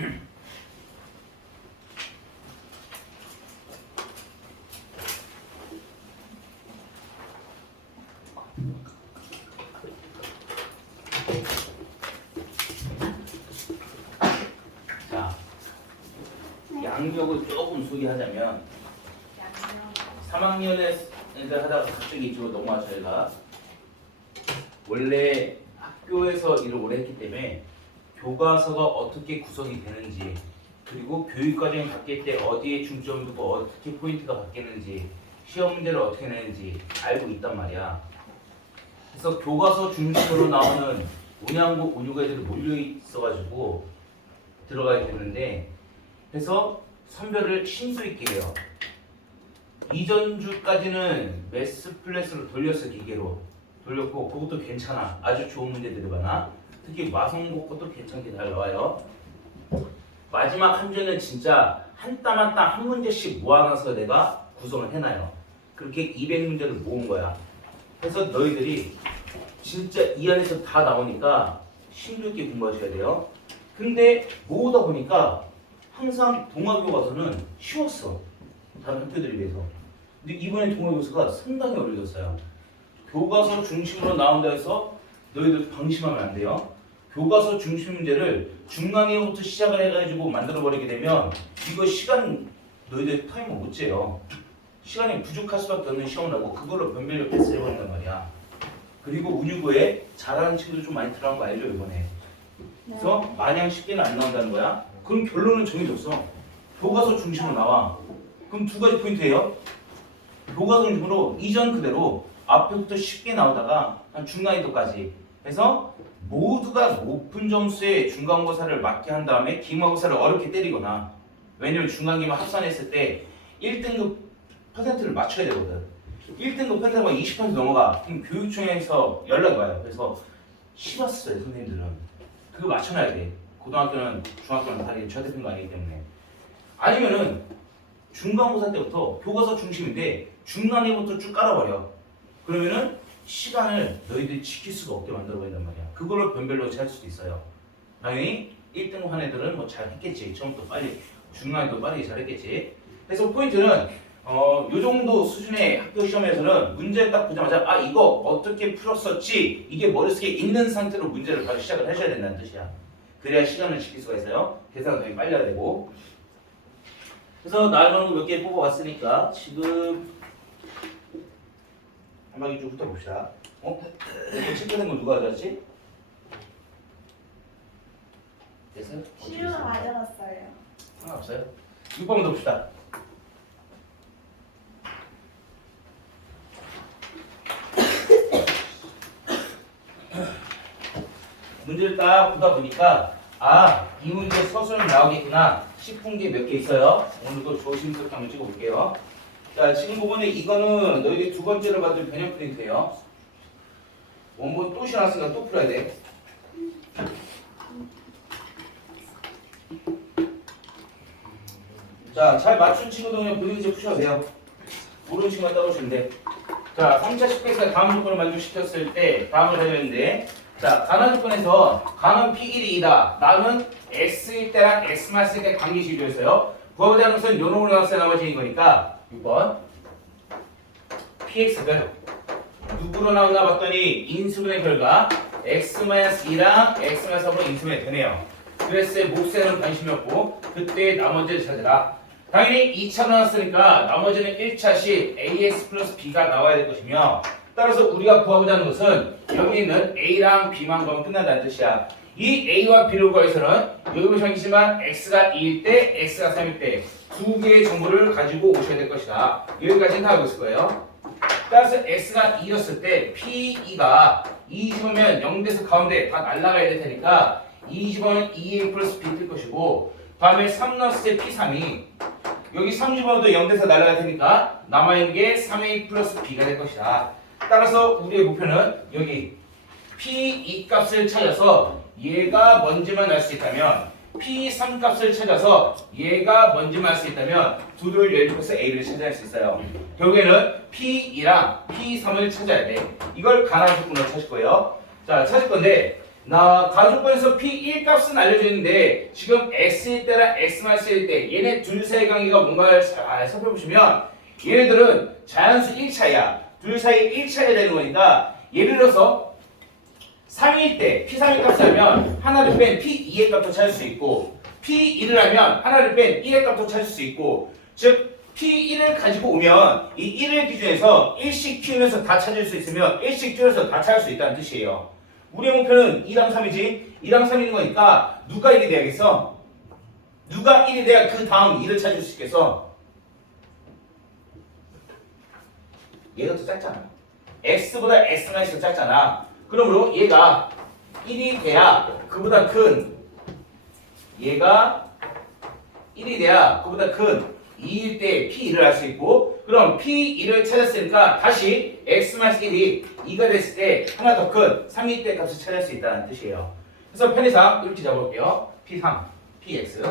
자, 양력을 조금 소개하자면 3학년에 하다가 갑자기 이쪽으로 넘어와서 저희가 원래 학교에서 일을 오래 했기 때문에 교과서가 어떻게 구성이 되는지, 그리고 교육과정이 바뀔 때 어디에 중점을 두고 어떻게 포인트가 바뀌는지, 시험 문제를 어떻게 내는지 알고 있단 말이야. 그래서 교과서 중심으로 나오는 운양고, 운유고 애들이 몰려 있어가지고 들어가야 되는데, 그래서 선별을 심도 있게 해요. 이전 주까지는 매스 플랫으로 돌렸어. 기계로 돌렸고, 그것도 괜찮아. 아주 좋은 문제들이 많아. 특히 마성고 것도 괜찮게 잘 나와요. 마지막 한 주는 진짜 한 땀 한 땀 한 문제씩 모아놔서 내가 구성을 해놔요. 그렇게 200문제를 모은 거야. 그래서 너희들이 진짜 이 안에서 다 나오니까 심도 있게 공부하셔야 돼요. 근데 모으다 보니까 항상 동아교과서는 쉬웠어. 다른 학교들에 비해서. 근데 이번에 동아교과서가 상당히 어려졌어요. 교과서 중심으로 나온다 해서 너희들 방심하면 안 돼요. 교과서 중심 문제를 중간에부터 시작을 해가지고 만들어버리게 되면 이거 시간 너희들 타이머 못 재요. 시간이 부족할 수밖에 없는 시험을 하고 그걸로 변별력 테스트를 해버린단 말이야. 그리고 운유고에 잘하는 친구들 좀 많이 들어간 거 알죠 이번에. 그래서 마냥 쉽게는 안 나온다는 거야. 그럼 결론은 정해졌어. 교과서 중심으로 나와. 그럼 두 가지 포인트예요. 교과서 중심으로 이전 그대로 앞에부터 쉽게 나오다가 한 중간이도까지 해서 모두가 높은 점수의 중간고사를 맞게 한 다음에 기말고사를 어렵게 때리거나, 왜냐면 중간기말 합산했을 때 1등급 퍼센트를 맞춰야 되거든. 1등급 퍼센트가 20% 넘어가. 그럼 교육청에서 연락이 와요. 그래서 씹었어요 선생님들은. 그거 맞춰놔야 돼. 고등학교는 중학교는 다르게 절대표가 아니기 때문에. 아니면은 중간고사 때부터 교과서 중심인데 중간에부터 쭉 깔아버려. 그러면은 시간을 너희들이 지킬 수가 없게 만들어버린단 말이야. 그걸로 변별로 찰 수도 있어요. 당연히 1등 한 애들은 뭐 잘했겠지. 처음부터 빨리, 중간에도 빠르게 잘했겠지. 그래서 포인트는 요 정도 수준의 학교 시험에서는 문제를 딱 보자마자 아 이거 어떻게 풀었었지, 이게 머릿속에 있는 상태로 문제를 바로 시작을 하셔야 된다는 뜻이야. 그래야 시간을 지킬 수가 있어요. 계산을 되게 빨리 해야 되고. 그래서 나열하는 거 몇 개 뽑아왔으니까 지금 한 바퀴 쭉 훑어봅시다. 이거 체크된 건 누가 가져왔지? 됐어요? 시우가 가져갔어요. 상관없어요. 6번부터 봅시다. 문제를 딱 보다 보니까 아, 이 문제 서술은 나오겠구나 싶은 게 몇 개 있어요. 오늘도 조심스럽게 한번 찍어볼게요. 자, 지금 부분에 이거는 너희들이 두 번째로 받을 변형 프린트예요. 원본 또 시원했으니까 또 풀어야 돼. 자, 잘 맞춘 친구도 그냥 본인이 이제 푸셔도 돼요. 모르는 친구가 따라오시면 돼. 자, 3차 10회에서 다음 조건을 만족시켰을 때 다음을 해야되는데, 자, 가나 조건에서 가는 P1이다. 나는 S일 때랑 X만쓸 때 관계식이 되어있어요. 구하고자 하는 것은 요놈으로 나왔어야 나머지인 거니까 6번 PX를 누구로 나오나 봤더니 인수분해 결과 X-2랑 X-3으로 인수분해 되네요. 그랬을 때 몫에는 관심이 없고 그때 나머지를 찾으라. 당연히 2차로 나왔으니까 나머지는 1차시 AX 플러스 B가 나와야 될 것이며, 따라서 우리가 구하고자 하는 것은 여기 있는 A랑 B만 구하면 끝난다는 뜻이야. 이 A와 B를 구해서는 여기 보시면 X가 2일 때, X가 3일 때 두 개의 정보를 가지고 오셔야 될 것이다. 여기까지는 다 알고 있을 거예요. 따라서 X가 2였을 때 P2가 2 집으면 0대에서 가운데 다 날아가야 될 테니까 2 집으면 2A 플러스 B 뜰 것이고, 다음에 3 넣었을 때 P3이 여기 3 집어도 0대에서 날아갈 테니까 남아있는 게 3A 플러스 B가 될 것이다. 따라서 우리의 목표는 여기 P2 값을 찾아서 얘가 뭔지만 알 수 있다면, P3 값을 찾아서 얘가 뭔지만 알 수 있다면 두들 열리고서 A를 찾아낼 수 있어요. 결국에는 P2랑 P3을 찾아야 돼. 이걸 가나 조건으로 찾을 거예요. 자, 찾을 건데 나 가족권에서 P1 값은 알려져 있는데 지금 X일 때랑 X-1일 때 얘네 둘 사이 관계가 뭔가를 잘 살펴보시면 얘네들은 자연수 1차야. 둘 사이 1차가 되는 거니까 예를 들어서 3일 때 P3의 값을 하면 하나를 뺀 P2의 값도 찾을 수 있고 P1을 하면 하나를 뺀 1의 값도 찾을 수 있고 즉 P1을 가지고 오면 이 1을 기준해서 1씩 키우면서 다 찾을 수 있으면 1씩 줄여서 다 찾을 수 있다는 뜻이에요. 우리의 목표는 2랑 3이지 2랑 3인 거니까 누가 1이 돼야겠어? 누가 1이 돼야 그 다음 2를 찾을 수 있겠어? 얘가 더 작잖아. X보다 X가 더 작잖아. 그러므로 얘가 1이 돼야 그보다 큰 얘가 1이 돼야 그보다 큰 2일 때 P2를 알 수 있고 그럼 P2를 찾았으니까 다시 X-1이 2가 됐을 때 하나 더 큰 3일 때 값을 찾을 수 있다는 뜻이에요. 그래서 편의상 이렇게 잡아볼게요. P3, PX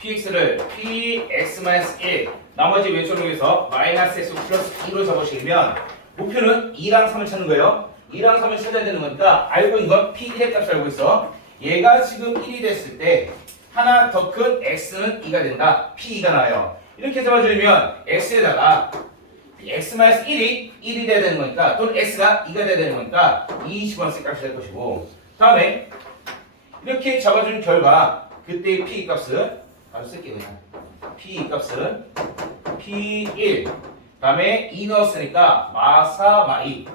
PX를 PX-1 나머지 왼손을 위해서 마이너스 X 플러스 2로 잡으시면 목표는 2랑 3을 찾는 거예요. 2랑 3을 찾아야 되는 거니까 알고 있는 건 P1의 값을 알고 있어. 얘가 지금 1이 됐을 때 하나 더 큰 X는 2가 된다. P2가 나와요. 이렇게 잡아주면 X에다가 X-1이 1이 돼야 되는 거니까 또는 X가 2가 돼야 되는 거니까 20원씩 값이 될 것이고 다음에 이렇게 잡아준 결과 그때의 P2 값은 바로 쓸게요. 그냥 P2 값은 P1 다음에 2 넣었으니까 마사마이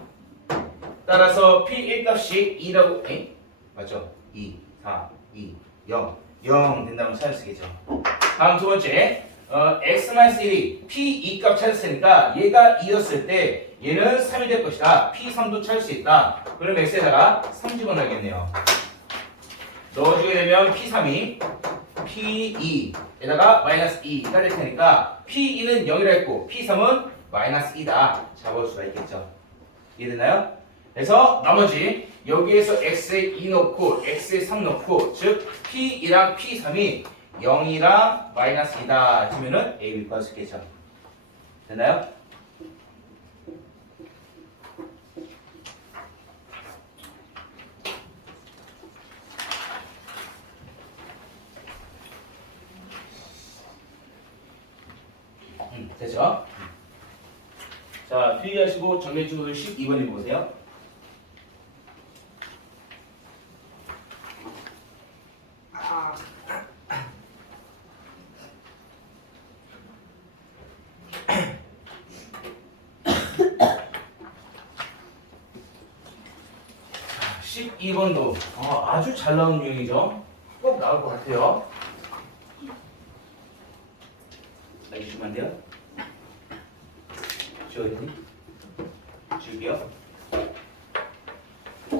따라서 P1 값이 2라고 맞죠? 2, 4, 2, 0 0 된다면 찾을 수 있겠죠. 다음 두 번째 X-1이 P2 값 찾았으니까 얘가 2였을 때 얘는 3이 될 것이다. P3도 찾을 수 있다. 그럼 X에다가 3 집어넣어야겠네요. 넣어주게 되면 P3이 P2에다가 마이너스 2가 될 테니까 P2는 0이라 했고 P3은 마이너스 2다. 잡아올 수가 있겠죠. 이해됐나요? 그래서 나머지 여기에서 X에 2 넣고 X에 3 넣고 즉 P2랑 P3이 0이랑 마이너스 2다 하시면은 A, B 구할 수 있겠죠. 됐나요? 됐죠? 자, 주의하시고 정리해주고 12번 읽어보세요. 자, 12번도 아주 잘 나온 유형이죠. 꼭 나올 것 같아요. 알려주시면 안 돼요? 지워있니? 지울게요.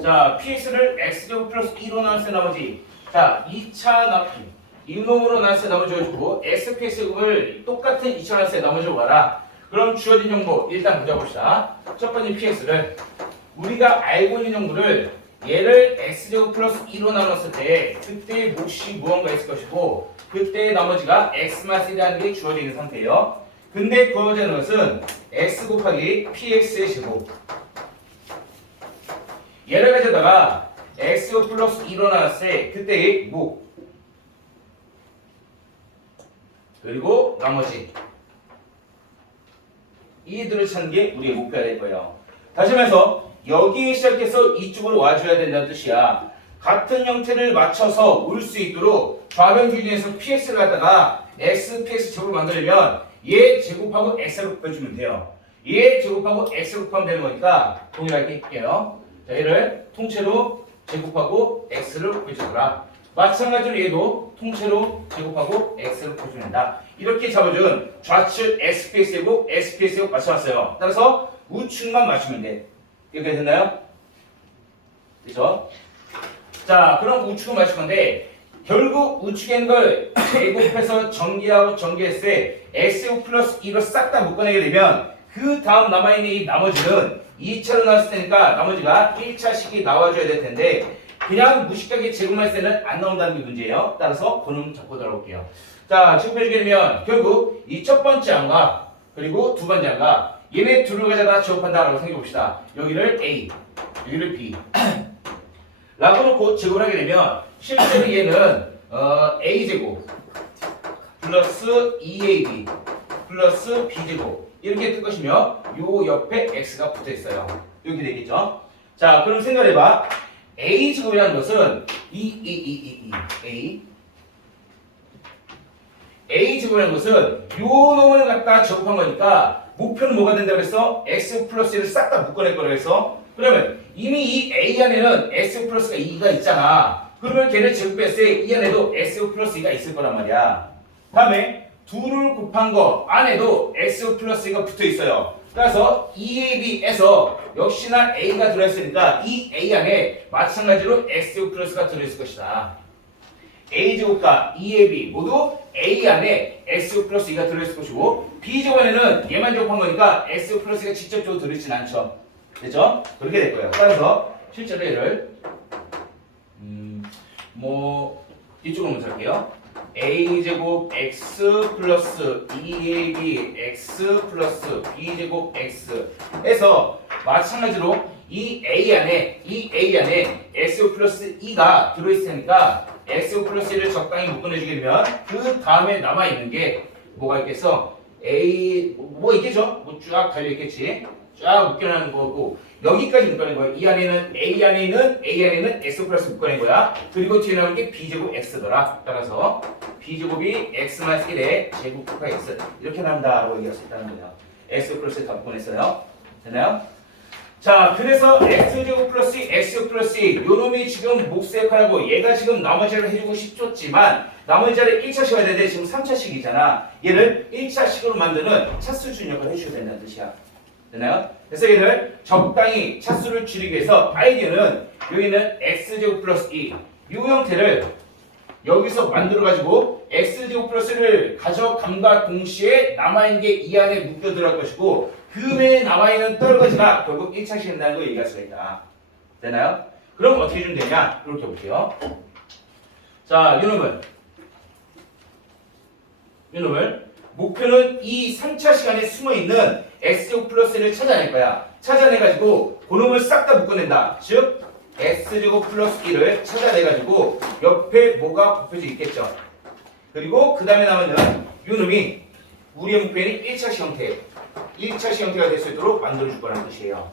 자, PX를 X제곱 플러스 2로 나눴을 나머지 자, 2차 나머지 이놈으로 나눴을 나머지 주고 SPX제곱을 똑같은 2차 나눴을 나머지 가라. 그럼 주어진 정보 일단 보자봅시다. 첫 번째 PX를 우리가 알고 있는 정보를 얘를 X제곱 플러스 2로 나눴을 때 그때 몫이 무언가 있을 것이고 그때 나머지가 X-1이라는 게 주어져 있는 상태예요. 근데 구어져 있는 것은 X 곱하기 PX의 제곱 얘를 가져다가 X 플러스 2로 나눴을 때 그때의 목 그리고 나머지 이들을 찾는 게 우리의 목표가 될 거예요. 다시 말해서 여기에 시작해서 이쪽으로 와줘야 된다는 뜻이야. 같은 형태를 맞춰서 올 수 있도록 좌변 기준에서 PX를 갖다가 X, PX 제곱을 만들려면 얘 제곱하고 X를 곱해주면 돼요. 얘 제곱하고 X를 곱하면 되는 거니까 동일하게 할게요. 자, 얘를 통째로 제곱하고 X를 곱해주더라. 마찬가지로 얘도 통째로 제곱하고 X를 곱해준다. 이렇게 잡아준 좌측 SPX제곱, SPX제곱 맞춰왔어요. 따라서 우측만 맞추면 돼. 이렇게 됐나요? 그죠? 자, 그럼 우측을 맞출 건데 결국 우측에 있는 걸 제곱해서 전개하고 전개했을 때 X 플러스 2로 싹 다 묶어내게 되면 그 다음 남아있는 이 나머지는 2차로 나왔을 테니까 나머지가 1차식이 나와줘야 될 텐데 그냥 무식하게 제곱만 했을 때는 안 나온다는 게 문제예요. 따라서 그놈 잡고 돌아올게요. 자, 제곱해주게 되면 결국 이 첫 번째 항과 그리고 두 번째 항과 얘네 둘을 가져다 제곱한다라고 생각해봅시다. 여기를 A, 여기를 B 라고 놓고 제곱을 하게 되면 실제로 얘는 A제곱 플러스 2AB 플러스 B제곱 이렇게 뜰 것이며 요 옆에 X가 붙어 있어요. 이렇게 되겠죠. 자, 그럼 생각해봐. A제곱이라는 것은 A제곱이라는 것은 요 놈을 갖다 제곱한 거니까 목표는 뭐가 된다고 그랬어? X 플러스 1을 싹 다 묶어낼 거라고 했어. 그러면 이미 이 A 안에는 X 플러스가 2가 있잖아. 그러면 걔를 제곱했을 때 이 안에도 X 플러스 2가 있을 거란 말이야. 다음에 둘을 곱한 거 안에도 X 플러스 2가 붙어 있어요. 따라서 EAB에서 역시나 A가 들어있으니까 이 A 안에 마찬가지로 X 플러스가 들어있을 것이다. A제곱과 EAB 모두 A 안에 X 플러스 2가 들어있을 것이고 B제곱 안에는 얘만 제곱한 거니까 X 플러스 2가 직접적으로 들어있진 않죠. 됐죠? 그렇게 될 거예요. 따라서 실제로 얘를 이쪽으로 먼저 할게요. A제곱 X 플러스 2AB X 플러스 B제곱 X 에서 마찬가지로 이 A 안에 X 플러스 2가 들어있으니까 X 플러스 1을 적당히 묶어내주게 되면 그 다음에 남아있는 게 뭐가 있겠어? 뭐 있겠죠? 뭐 쫙 달려있겠지? 쫙 묶여나는 거고 여기까지 묶어낸 거야. 이 안에는 A 안에는 X 플러스 묶어낸 거야. 그리고 뒤에 나오는 게 B제곱 X더라. 따라서 B제곱이 X 마이너스 1에 제곱과 X 이렇게 나온다라고 얘기할 수 있다는 거예요. X 플러스 다 묶어냈어요. 됐나요? 자, 그래서 X제곱 플러스 X 플러스 요 놈이 지금 목수 역할하고 얘가 지금 나머지를 해주고 싶었지만 나머지를 1차식 해야 되는데 지금 3차식이잖아. 얘를 1차식으로 만드는 차수 준 역할을 해줘야 된다는 뜻이야. 됐나요? 그래서 얘를 적당히 차수를 줄이기 위해서 아이디어는 여기는 X제곱 플러스 2 이 형태를 여기서 만들어가지고 X제곱 플러스를 가져감과 동시에 남아있는 게 이 안에 묶여 들어갈 것이고 그 외에 남아있는 떨거지가 결국 1차식 된다는 걸 얘기할 수가 있다. 되나요? 그럼 어떻게 좀 되냐? 이렇게 볼게요. 자, 이놈을 목표는 이 3차 시간에 숨어있는 X제곱 플러스를 찾아낼 거야. 찾아내가지고 그놈을 싹 다 묶어낸다. 즉 X제곱 플러스 1을 찾아내가지고 옆에 뭐가 곱해져 있겠죠. 그리고 그 다음에 나오는 이놈이 우리의 목표는 1차식 형태가 될 수 있도록 만들어줄 거라는 뜻이에요.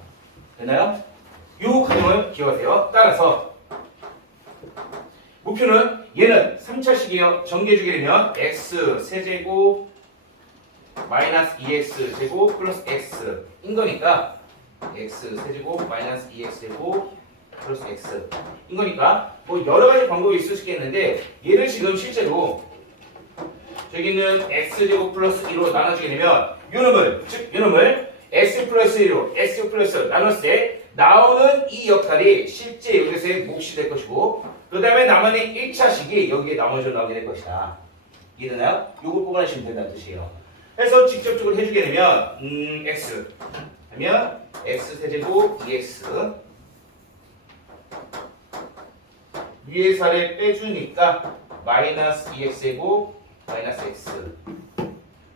됐나요? 이 과정을 기억하세요. 따라서 목표는 얘는 3차식이에요. 정리해주게 되면 x 세제곱 마이너스 2x 제곱 플러스 x인 거니까 x 세제곱 마이너스 2x 제곱 플러스 x인 거니까 뭐 여러 가지 방법이 있을 수 있겠는데 얘를 지금 실제로 저기는 x제곱 플러스 2로 나눠주게 되면 요놈을 x 플러스 1로 x 플러스 나눴을 때 나오는 이 역할이 실제 여기서의 몫이 될 것이고 그 다음에 남아있는 1차식이 여기에 나머지 나오게 될 것이다. 이해되나요? 요걸 뽑아내시면 된다는 뜻이에요. 그래서 직접적으로 해주게 되면 x 하면 x 세제곱 2x 위에서 아래 빼주니까 마이너스 2x제곱 마이너스 x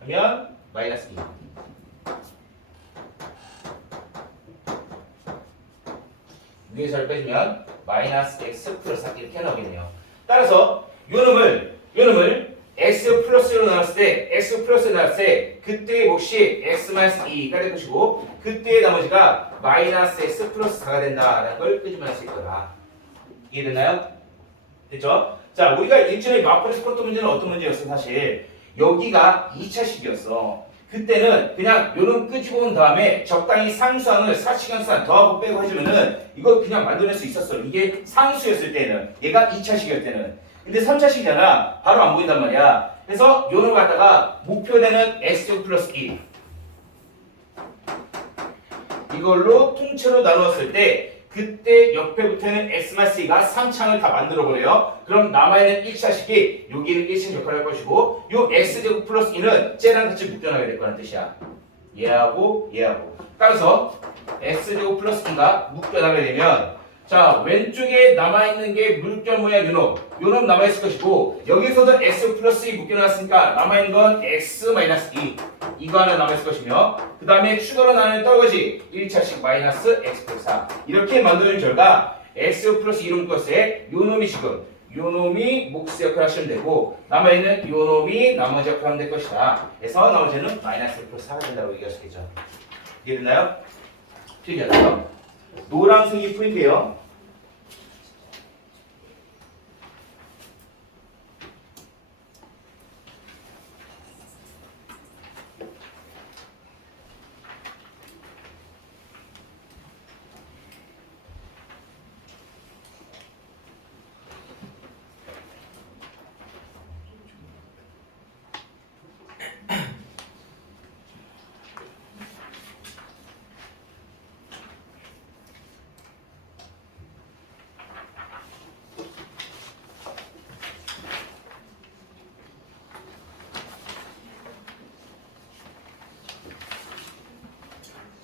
하면 마이너스 2 위에서 아래 빼주면 마이너스 x 플러스 4 이렇게 나오겠네요. 따라서 요놈을 x 플러스로 나눴을 때 x 플러스로 나눴을 때 그때의 몫이 x 마이너스 2가 될 것이고 그때의 나머지가 마이너스 x 플러스 4가 된다라는 걸 끄집어낼 수 있더라. 이해됐나요? 됐죠? 자, 우리가 일전에 마포레스 컬트 문제는 어떤 문제였어? 사실 여기가 2차식이었어. 그때는 그냥 요런 끄집어 온 다음에 적당히 상수항을 4시간수항 더하고 빼고 해주면은 이거 그냥 만들어낼 수 있었어. 이게 상수였을 때는 얘가 2차식이었을 때는. 근데 3차식이잖아. 바로 안 보인단 말이야. 그래서 요놈을 갖다가 목표되는 x제곱 플러스 2 이걸로 통째로 나누었을 때 그때 옆에 붙어있는 x-가 3창을 다 만들어버려요. 그럼 남아있는 1차식이 여기는 1차 역할을 할 것이고 요 x제곱 플러스 2는 쟤랑 같이 묶여나게 될 거라는 뜻이야. 얘하고 따라서 x제곱 플러스 2가 묶여나게 되면 자, 왼쪽에 남아있는 게 물결 모양 요놈. 요놈 남아있을 것이고, 여기서도 x 플러스 2 묶여놨으니까 남아있는 건 x 마이너스 2. 이거 하나 남아있을 것이며, 그 다음에 추가로 나누는 떨거지 1차식 마이너스 x 플러스 4. 이렇게 만드는 결과 x 플러스 2로 묶었을 요놈이 지금 요놈이 몫 역할을 하시면 되고, 남아있는 요놈이 나머지 역할을 하면 될 것이다. 그래서 나머지는 마이너스 플러스 4가 된다고 얘기할 수 있겠죠. 이해됐나요? 필기하세요. 노란색이 포인트예요.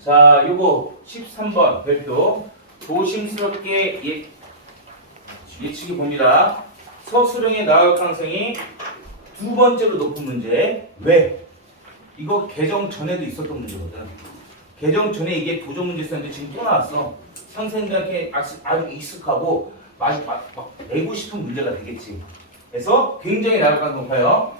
자, 요거 13번 별표 조심스럽게 예측이 봅니다. 서술형에 나올 가능성이 두 번째로 높은 문제. 왜? 이거 개정 전에도 있었던 문제거든. 개정 전에 이게 도전 문제 있었는데 지금 또 나왔어. 선생님들한테 아주 익숙하고 막 내고 싶은 문제가 되겠지. 그래서 굉장히 나올 가능성이 높아요.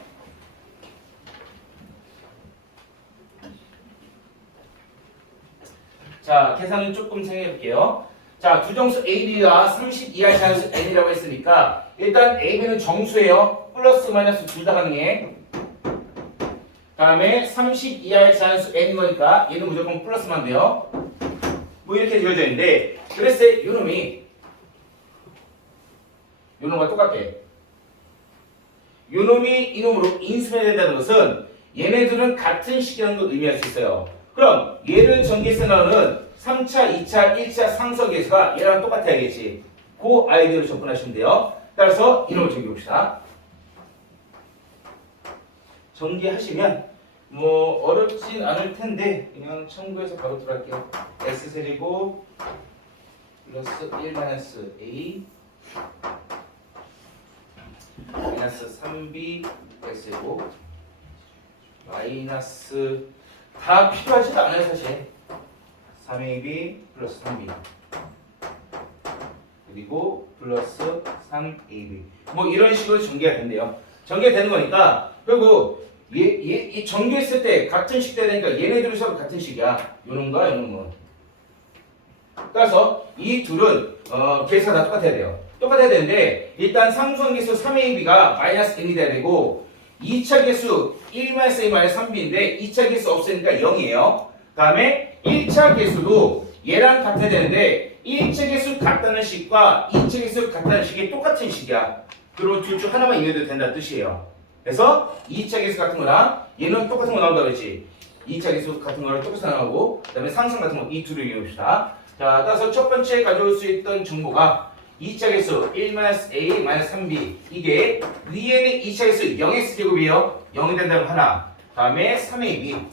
자, 계산은 조금 생각해 볼게요. 자, 두 정수 AB와 30 이하의 자연수 N이라고 했으니까 일단 AB는 정수예요. 플러스 마이너스 둘 다 가능해. 다음에 30 이하의 자연수 N인 거니까 얘는 무조건 플러스만 돼요. 뭐 이렇게 지어져 있는데, 그래서 요놈이 요놈과 똑같아. 요놈이 이놈으로 인수해야 된다는 것은 얘네들은 같은 식이라는 걸 의미할 수 있어요. 그럼 얘를 전개해서 나오는 3차, 2차, 1차 상수계수가 얘랑 똑같아야겠지. 그 아이디어로 접근하시면 돼요. 따라서 이놈을 전개해봅시다. 전개하시면 뭐 어렵진 않을 텐데 그냥 참고해서 바로 들어갈게요. S세제곱 플러스 1 마이너스 A 마이너스 3B X제곱 마이너스 다 필요하지도 않아요 사실. 3AB 플러스 3B 그리고 플러스 3AB 뭐 이런 식으로 전개가 된대요. 전개되는 거니까 결국 얘 전개했을 때 같은 식 돼야 되니까 얘네들이 서로 같은 식이야. 요놈과 요놈은. 따라서 이 둘은 계산 다 똑같아야 돼요. 똑같아야 되는데 일단 상수항 계수 3AB가 마이너스 n이 돼야 되고 2차 계수 1 마이너스 a 마이너스 3b인데 2차 계수 없으니까 0이에요. 다음에 1차 계수도 얘랑 같아야 되는데 1차 계수 같다는 식과 2차 계수 같다는 식이 똑같은 식이야. 그리고 둘 중 하나만 이해도 된다는 뜻이에요. 그래서 2차 계수 같은 거랑 얘는 똑같은 거 나온다고 그랬지. 2차 계수 같은 거랑 똑같이 나오고 그 다음에 상승 같은 거 이 둘을 이해해봅시다. 자, 따라서 첫 번째 가져올 수 있던 정보가 2차 계수 1-a-3b 이게 위에는 2차 계수 0x제곱이에요. 0이 된다면 하나. 다음에 3ab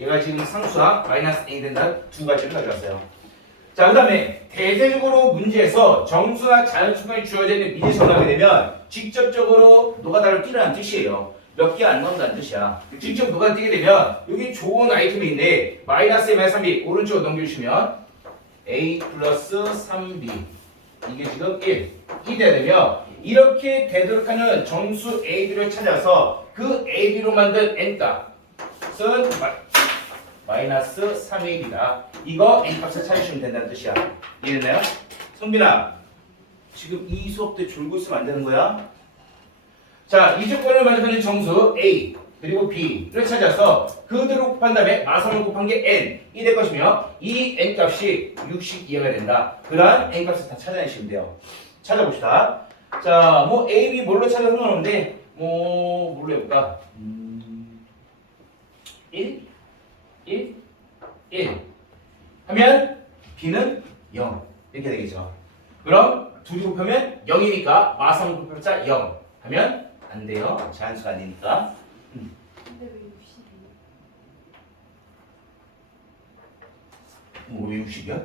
얘가 지금 상수랑 마이너스 a 된다는 두 가지를 가져왔어요. 자, 그 다음에 대대적으로 문제에서 정수나 자연수가 주어져 있는 미리 정답이 되면 직접적으로 노가다를 띄라는 뜻이에요. 몇 개 안 나온다는 뜻이야. 직접 노가다 띄게 되면 여기 좋은 아이템이 있는데 마이너스 a 마이너스 3b 오른쪽으로 넘겨주시면 a 플러스 3b 이게 지금 1이 되면 이렇게 되도록 하는 정수 AB를 찾아서 그 AB로 만든 n값은 마이너스 3AB다. 이거 n값을 찾으시면 된다는 뜻이야. 이해됐나요? 성빈아, 지금 이 수업 때 졸고 있으면 안 되는 거야? 자, 이 조건을 만족하는 정수 A 그리고 B를 찾아서 그대로 곱한 다음에 마선을 곱한 게 n이 될 것이며 이 n값이 60 이하가 된다. 그러한 n값을 다 찾아내시면 돼요. 찾아봅시다. 자, 뭐 A, B 뭘로 찾아서 상관없는데 뭐 뭘로 해볼까? 1 하면 B는 0 이렇게 되겠죠. 그럼 둘이 곱하면 0이니까 마선 곱합자 0 하면 안 돼요. 자연수가 아니니까. 근데 왜 60이야? 뭐 왜 60이야?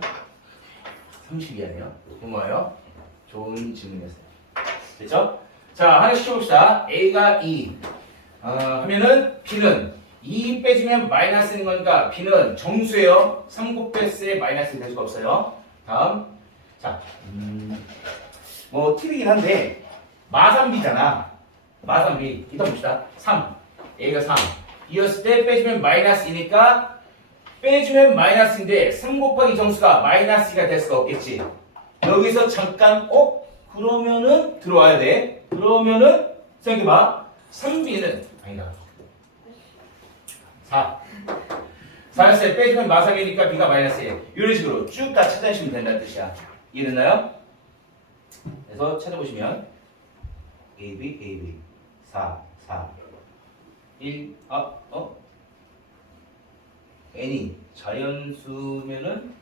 30이야네요. 고마워요. 좋은 질문이었어요. 됐죠? 자, 하나씩 쳐봅시다. A가 2 하면은 B는 2 빼주면 마이너스인 거니까 B는 정수예요. 3 곱했을 때 마이너스 될 수가 없어요. 다음. 자, 뭐 팁이긴 한데 마삼비잖아. 마삼비. 이따 봅시다. 3. A가 3. 이었을 때 빼주면 마이너스이니까 빼주면 마이너스인데 3 곱하기 정수가 마이너스가 될 수가 없겠지. 여기서 잠깐 그러면은 들어와야 돼. 그러면은 생각해봐. 3B는 아니다. 4. 4였을 때 빼주면 마삼이니까 B가 마이너스 1. 이런 식으로 쭉 다 찾아주시면 된다는 뜻이야. 이해됐나요? 그래서 찾아보시면 AB 4 1 n이 자연수면은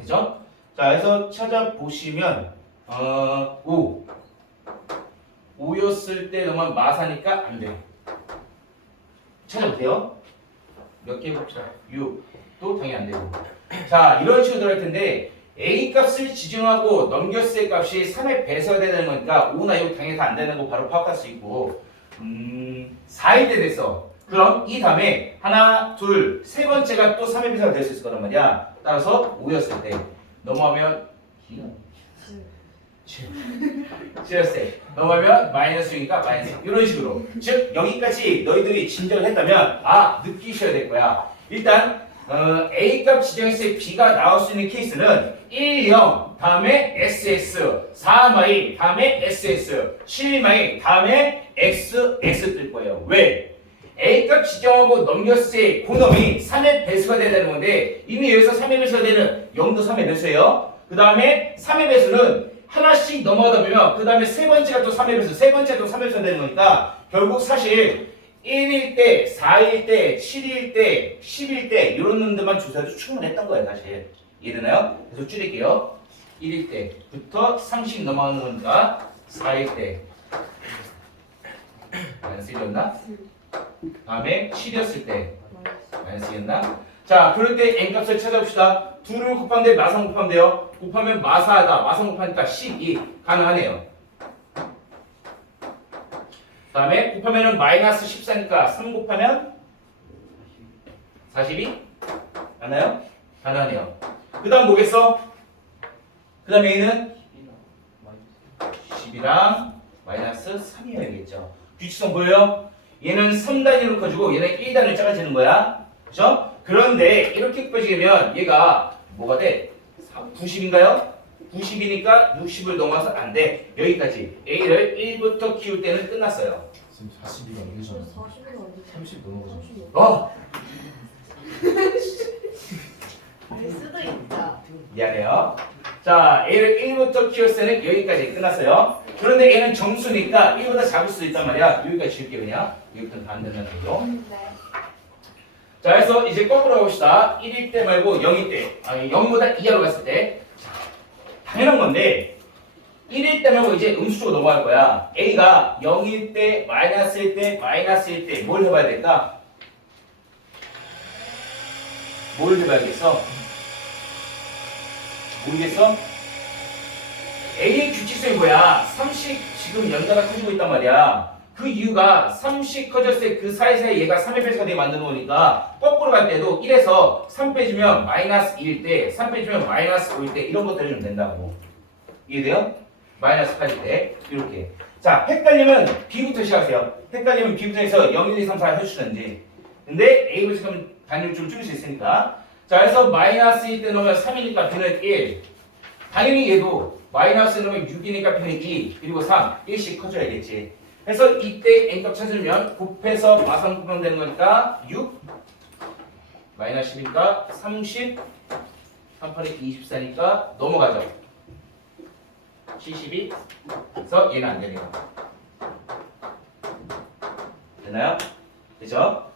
되죠? 자, 그래서 찾아보시면 5였을 때 너무 마사니까 안 돼. 찾아보세요. 몇 개 봅시다. 6도 당연히 안 되고. 자, 이런 식으로 들어갈 텐데 A 값을 지정하고 넘겼을 때 값이 3의 배수가 되는 거니까 5나 6 당연히 다 안 되는 거 바로 파악할 수 있고 4일 때 됐어. 그럼 이 다음에 하나, 둘, 세 번째가 또 3의 배수가 될 수 있을 거란 말이야. 따라서 5였을 때 넘어가면 7였을 때 넘어가면 마이너스 6이니까 마이너스 6. 이런 식으로. 즉 여기까지 너희들이 진정을 했다면 느끼셔야 될 거야. 일단 A값 지정했을 때 B가 나올 수 있는 케이스는 1, 0 다음에 SS 4 마이 다음에 SS 7 마이 다음에 XX 뜰 거예요. 왜? A값 지정하고 넘겼을 때 그놈이 3의 배수가 돼야 되는 건데 이미 여기서 3의 배수가 되는 0도 3의 배수예요. 그 다음에 3의 배수는 하나씩 넘어가다 보면 그 다음에 세 번째가 또 3의 배수, 세 번째가 또 3의 배수가 되는 거니까 결국 사실 1일 때, 4일 때, 7일 때, 10일 때 이런 놈들만 조사해도 충분했던 거예요 사실. 이해되나요? 그래서 줄일게요. 1일 때부터 30 넘어가는 거니까 4일 때 마이너스 1이었나? 다음에 7이었을 때 마이너스 2였나? 자, 그럴 때 n값을 찾아봅시다. 2를 곱하면 돼, 마삼 곱하면 돼요. 곱하면 마사하다. 마삼 곱하니까 12 가능하네요. 다음에 곱하면은 마이너스 14니까 3 곱하면 42? 맞나요? 가능하네요. 그 다음 뭐겠어? 그 다음에 A는 10이랑 마이너스 3이어야겠죠. 규칙성 보여요? 얘는 3단위로 커지고 얘는 1단위로 작아지는 거야. 그죠? 그런데 이렇게 커지면 얘가 뭐가 돼? 90인가요? 90이니까 60을 넘어서 안 돼. 여기까지. A를 1부터 키울 때는 끝났어요. 지금 40이가 안 되잖아. 30 넘어가잖아. 알 수도 있다. 미안해요. 자, A를 1부터 키울 때는 여기까지 끝났어요. 그런데 얘는 정수니까 1보다 작을 수도 있단 말이야. 여기까지 줄게 그냥. 여기부터 다 안 된다는 거죠. 네. 자, 그래서 이제 거꾸로 해봅시다. 1일 때 말고 0일 때. 0보다 이하로 갔을 때. 자, 당연한 건데 1일 때 말고 이제 음수적으로 넘어갈 거야. A가 0일 때, 마이너스일 때, 마이너스일 때 뭘 해봐야 될까? 뭘 해봐야겠어? 모르겠어? A의 규칙성이 뭐야? 3씩 지금 연달아 커지고 있단 말이야. 그 이유가 3씩 커졌을 때 그 사이사이 얘가 3의 배수가 되게 만드는 거니까 거꾸로 갈 때도 1에서 3 빼주면 마이너스 2일 때, 3 빼주면 마이너스 5일 때 이런 것들 해주면 된다고. 이해돼요? 마이너스 8일 때 이렇게. 자, 헷갈리면 B부터 시작하세요. 헷갈리면 B부터 해서 0, 1, 2, 3, 4 해주시는지. 근데 A부터 지금 단위를 좀 줄일 수 있으니까. 자, 그래서 마이너스 1때 넣으면 3이니까 B는 1. 당연히 얘도 마이너스 넣으면 6이니까 B는 2. 그리고 3. 1씩 커져야겠지. 그래서 이때 n값 찾으면 곱해서 마삼 곱하면 되는 거니까 6 마이너스 10이니까 30 38에 24니까 넘어가죠. 72 그래서 얘는 안 되네요. 되나요? 되죠?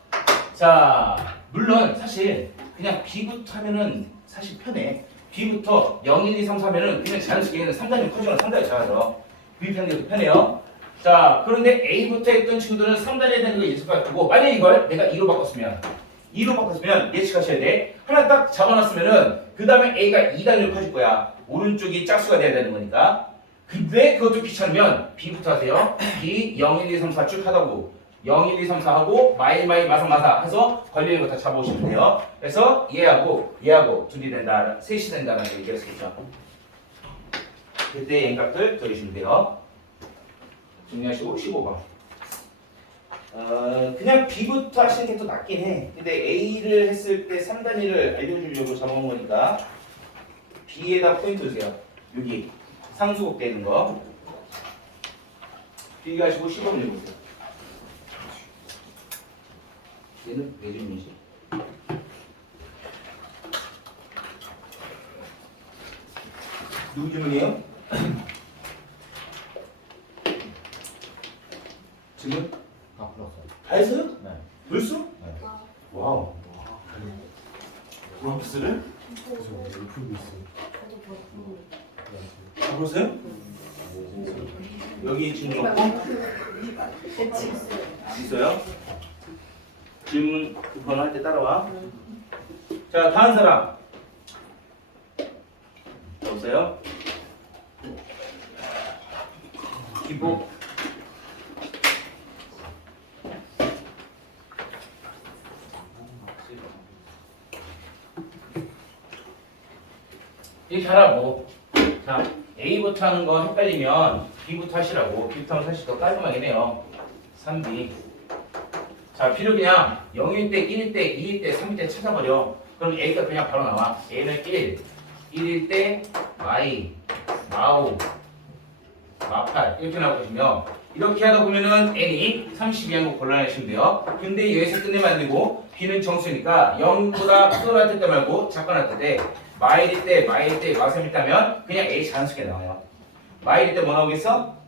자, 물론 사실 그냥 B부터 하면은 사실 편해. B부터 0, 1, 2, 3, 4면은 그냥 자연스럽게 얘는 3단위 커지거나 3단위 작아져. B편이 더 편해요. 자, 그런데 A부터 했던 친구들은 3단위에 되는 거 있을 것 같고 만약에 이걸 내가 2로 바꿨으면 2로 바꿨으면 예측하셔야 돼. 하나 딱 잡아놨으면은 그 다음에 A가 2단위로 커질 거야. 오른쪽이 짝수가 돼야 되는 거니까. 근데 그것도 귀찮으면 B부터 하세요. B 0, 1, 2, 3, 4 쭉 하다고 0, 1, 2, 3, 4 하고 마이 마사 해서 걸리는 거 다 잡아오시면 돼요. 그래서 얘하고 둘이 된다, 셋이 된다는 걸 얘기할 수 있죠. 그때 N값을 더해주시면 돼요. 정리하시고 15번. 그냥 B부터 하시는 게 더 낫긴 해. 근데 A를 했을 때 3단위를 알려주려고 잡아온 거니까 B에다 포인트 주세요. 여기 상수곡 되는 거. B 가시고 15번 읽어보세요. 얘는 몇 질문이지? 누구 질문이에요? 질문? 다 풀었어요. 다 했어요? 네. 벌써? 네. 와우. 프랑스를? 그래서 이거 풀고 있어요. 다 보세요? 여기 질문 없고? 있어요? 질문 그 번호 할 때 따라와. 자, 다음 사람. 없어요? 기복. 이렇게 하라고. 자, A부터 하는 거 헷갈리면 B부터 하시라고. B부터 하면 사실 더 깔끔하긴 해요. 3B. 자, B를 그냥 0일 때, 1일 때, 2일 때, 3일 때 찾아버려. 그럼 A가 그냥 바로 나와. A는 1일 때, 마오, 마8 이렇게 나오거든요. 이렇게 하다 보면은 N이 32한 거 골라내시면 돼요. 근데 여기서 끝내면 안 되고 B는 정수니까 0보다 크거나 때 말고 작거나 때 마일일 때, 마3일 때면 그냥 A 자연스럽게 나와요. 마일일 때 뭐 나오겠어?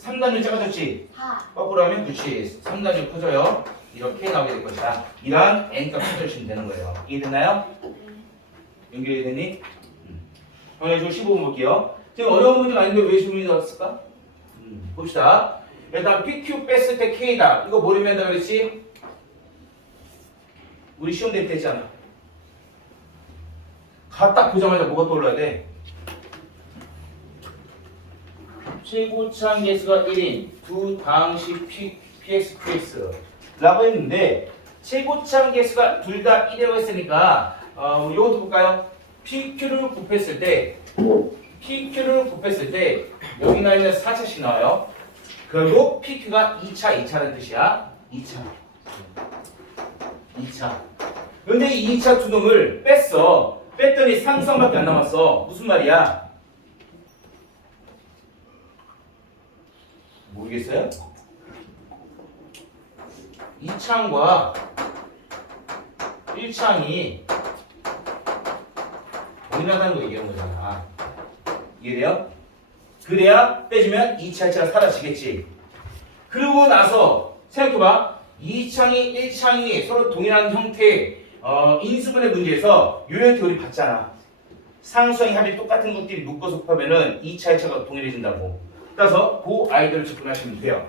3단위 작아졌지? 거꾸로 하면 그렇지. 3단위 커져요. 이렇게 나오게 될 것이다. 이런 N값 찾아주시면 되는 거예요. 이해됐나요? 연결이 됐니? 그럼 이제 15분 볼게요. 지금 어려운 문제가 아닌데 왜 질문이 나왔을까? 봅시다. 일단 PQ 뺐을 때 K다. 이거 모르면 된다 그랬지? 우리 시험 때 했잖아. 딱 보자마자 뭐가 떠올라야 돼? 최고참 개수가 1인 두 방식 PX, QX 라고 했는데 최고참 개수가 둘 다 1이라고 했으니까 우리 이것도 볼까요? PQ를 곱했을 때 여기 나 있는 4차씩 나와요. 그리고 PQ가 2차라는 뜻이야. 2차. 근데 이 2차 두 놈을 뺐어. 뺐더니 상수항밖에 안 남았어. 무슨 말이야? 모르겠어요? 2창과 1창이 동일하다는 거 얘기하는 거잖아. 이해돼요? 그래야 빼주면 2차, 1차가 사라지겠지. 그러고 나서 생각해봐. 2창이 1창이 서로 동일한 형태의 인수분해 문제에서 요렇게 우리 봤잖아. 상수항의 합이 똑같은 것들이 묶어서 곱하면은 2차, 1차가 동일해진다고. 따라서 그 아이들을 접근하시면 돼요.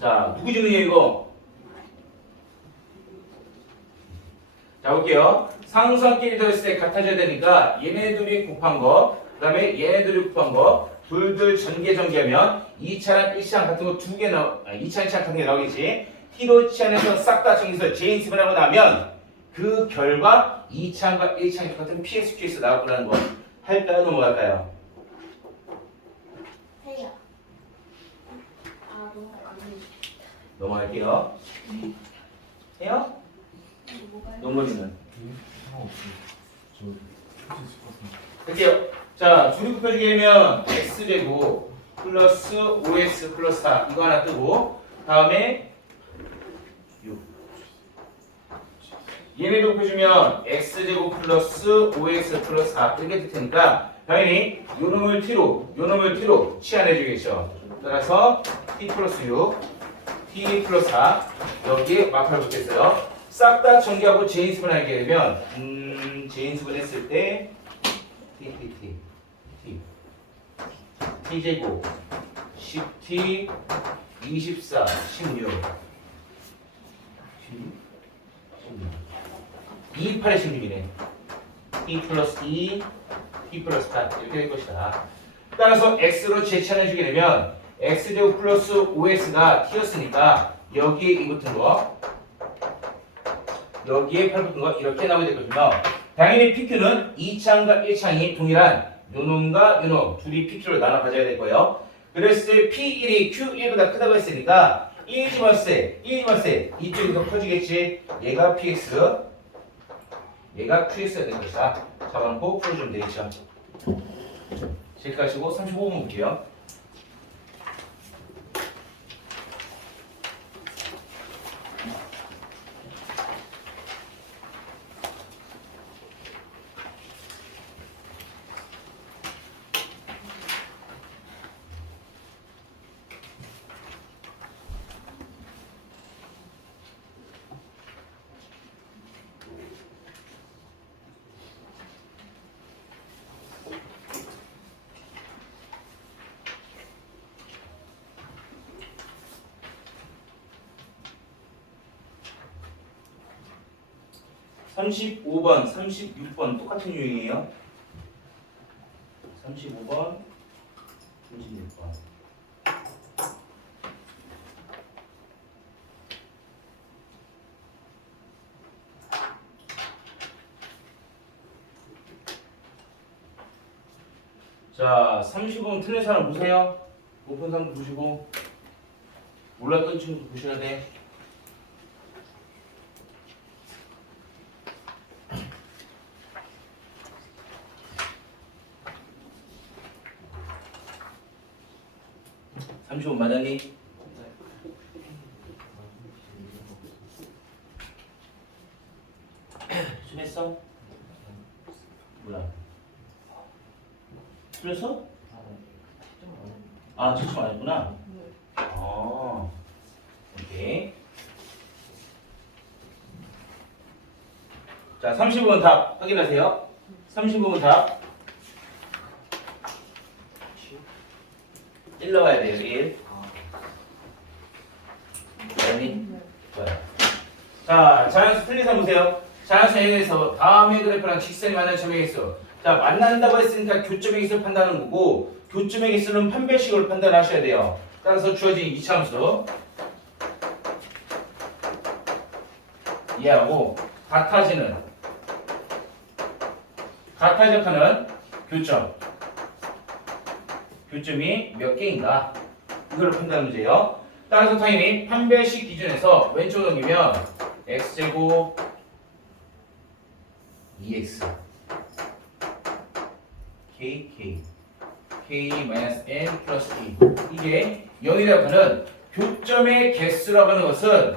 자, 누구 질문이에요 이거? 자, 볼게요. 상수항끼리 더했을 때 같아져야 되니까 얘네들이 곱한 거, 그 다음에 얘네들이 곱한 거 둘 전개하면 2차랑 1차랑 같은 거 2개 2차, 1차 같은 게 나오겠지. T로 치안해서 싹 다 정해서 제인습을 하고 나면 그 결과 2차과 1차랑 같은 PSQ에서 나올 거라는 거 할까요? 넘어갈까요? 해요. 넘어갈게요. 해요? 넘어지는. 상관없어요. 저 풀수 있을 것 같은데. 할게요. 자, 줄이 곱해주게 되면 x제곱 플러스 5x 플러스 4 이거 하나 뜨고 다음에 6 얘네도 곱해주면 x제곱 플러스 5x 플러스 4 이렇게 될 테니까 당연히 요놈을 t로 치환해주겠죠. 따라서 t 플러스 6 t 플러스 4 여기에 마팔 붙겠어요. 싹 다 전개하고 제인수분 하게 되면 제인수분 했을 때 t제곱 10t 24 16 2, 8의 16이네. 2 플러스 2, 2 플러스 8 이렇게 될 것이다. 따라서 x로 재차례해주게 되면 x제곱 플러스 5x가 t였으니까 여기에 2 붙은 거 여기에 8 붙은 거 이렇게 나오게 될 거고요. 당연히 PQ는 2창과 1창이 동일한 요놈과 요놈 둘이 PQ를 나눠 가져야 될 거예요. 그랬을 때 P1이 Q1보다 크다고 했으니까 1 집어세 이쪽이 더 커지겠지. 얘가 PX 얘가 QX가 될 것이다. 잡아놓고 풀어주면 되겠죠. 지금까지고 35분 볼게요. (35번) (36번) 똑같은 유형이에요. 35번 36번 자 35번 틀린 사람 보세요. 못 본 사람도 보시고 몰랐던 친구도 보셔야 돼. (35번) 맞았니? 좀 했어? 뭐야? 틀렸어? 아, 채점 안 했구나. 오케이. 자, 35번 답 확인하세요. 35번 답 1 넣어야 돼요. 1. 됐니? 좋아요. 자, 자연수 틀린 사람 보세요. 자연수 A에서 다음의 그래프랑 직선이 만나는 점의 개수. 자, 만난다고 했으니까 교점의 개수를 판단하는 거고 교점의 개수는 판별식으로 판단하셔야 돼요. 따라서 주어진 이차함수 이해하고 같아적하는 교점이 몇 개인가 이걸 판단하는 문제예요. 따라서 당연히 판별식 기준에서 왼쪽 넘기면 x제곱 2x k n 플러스 2 이게 0이라고 하는 교점의 개수라고 하는 것은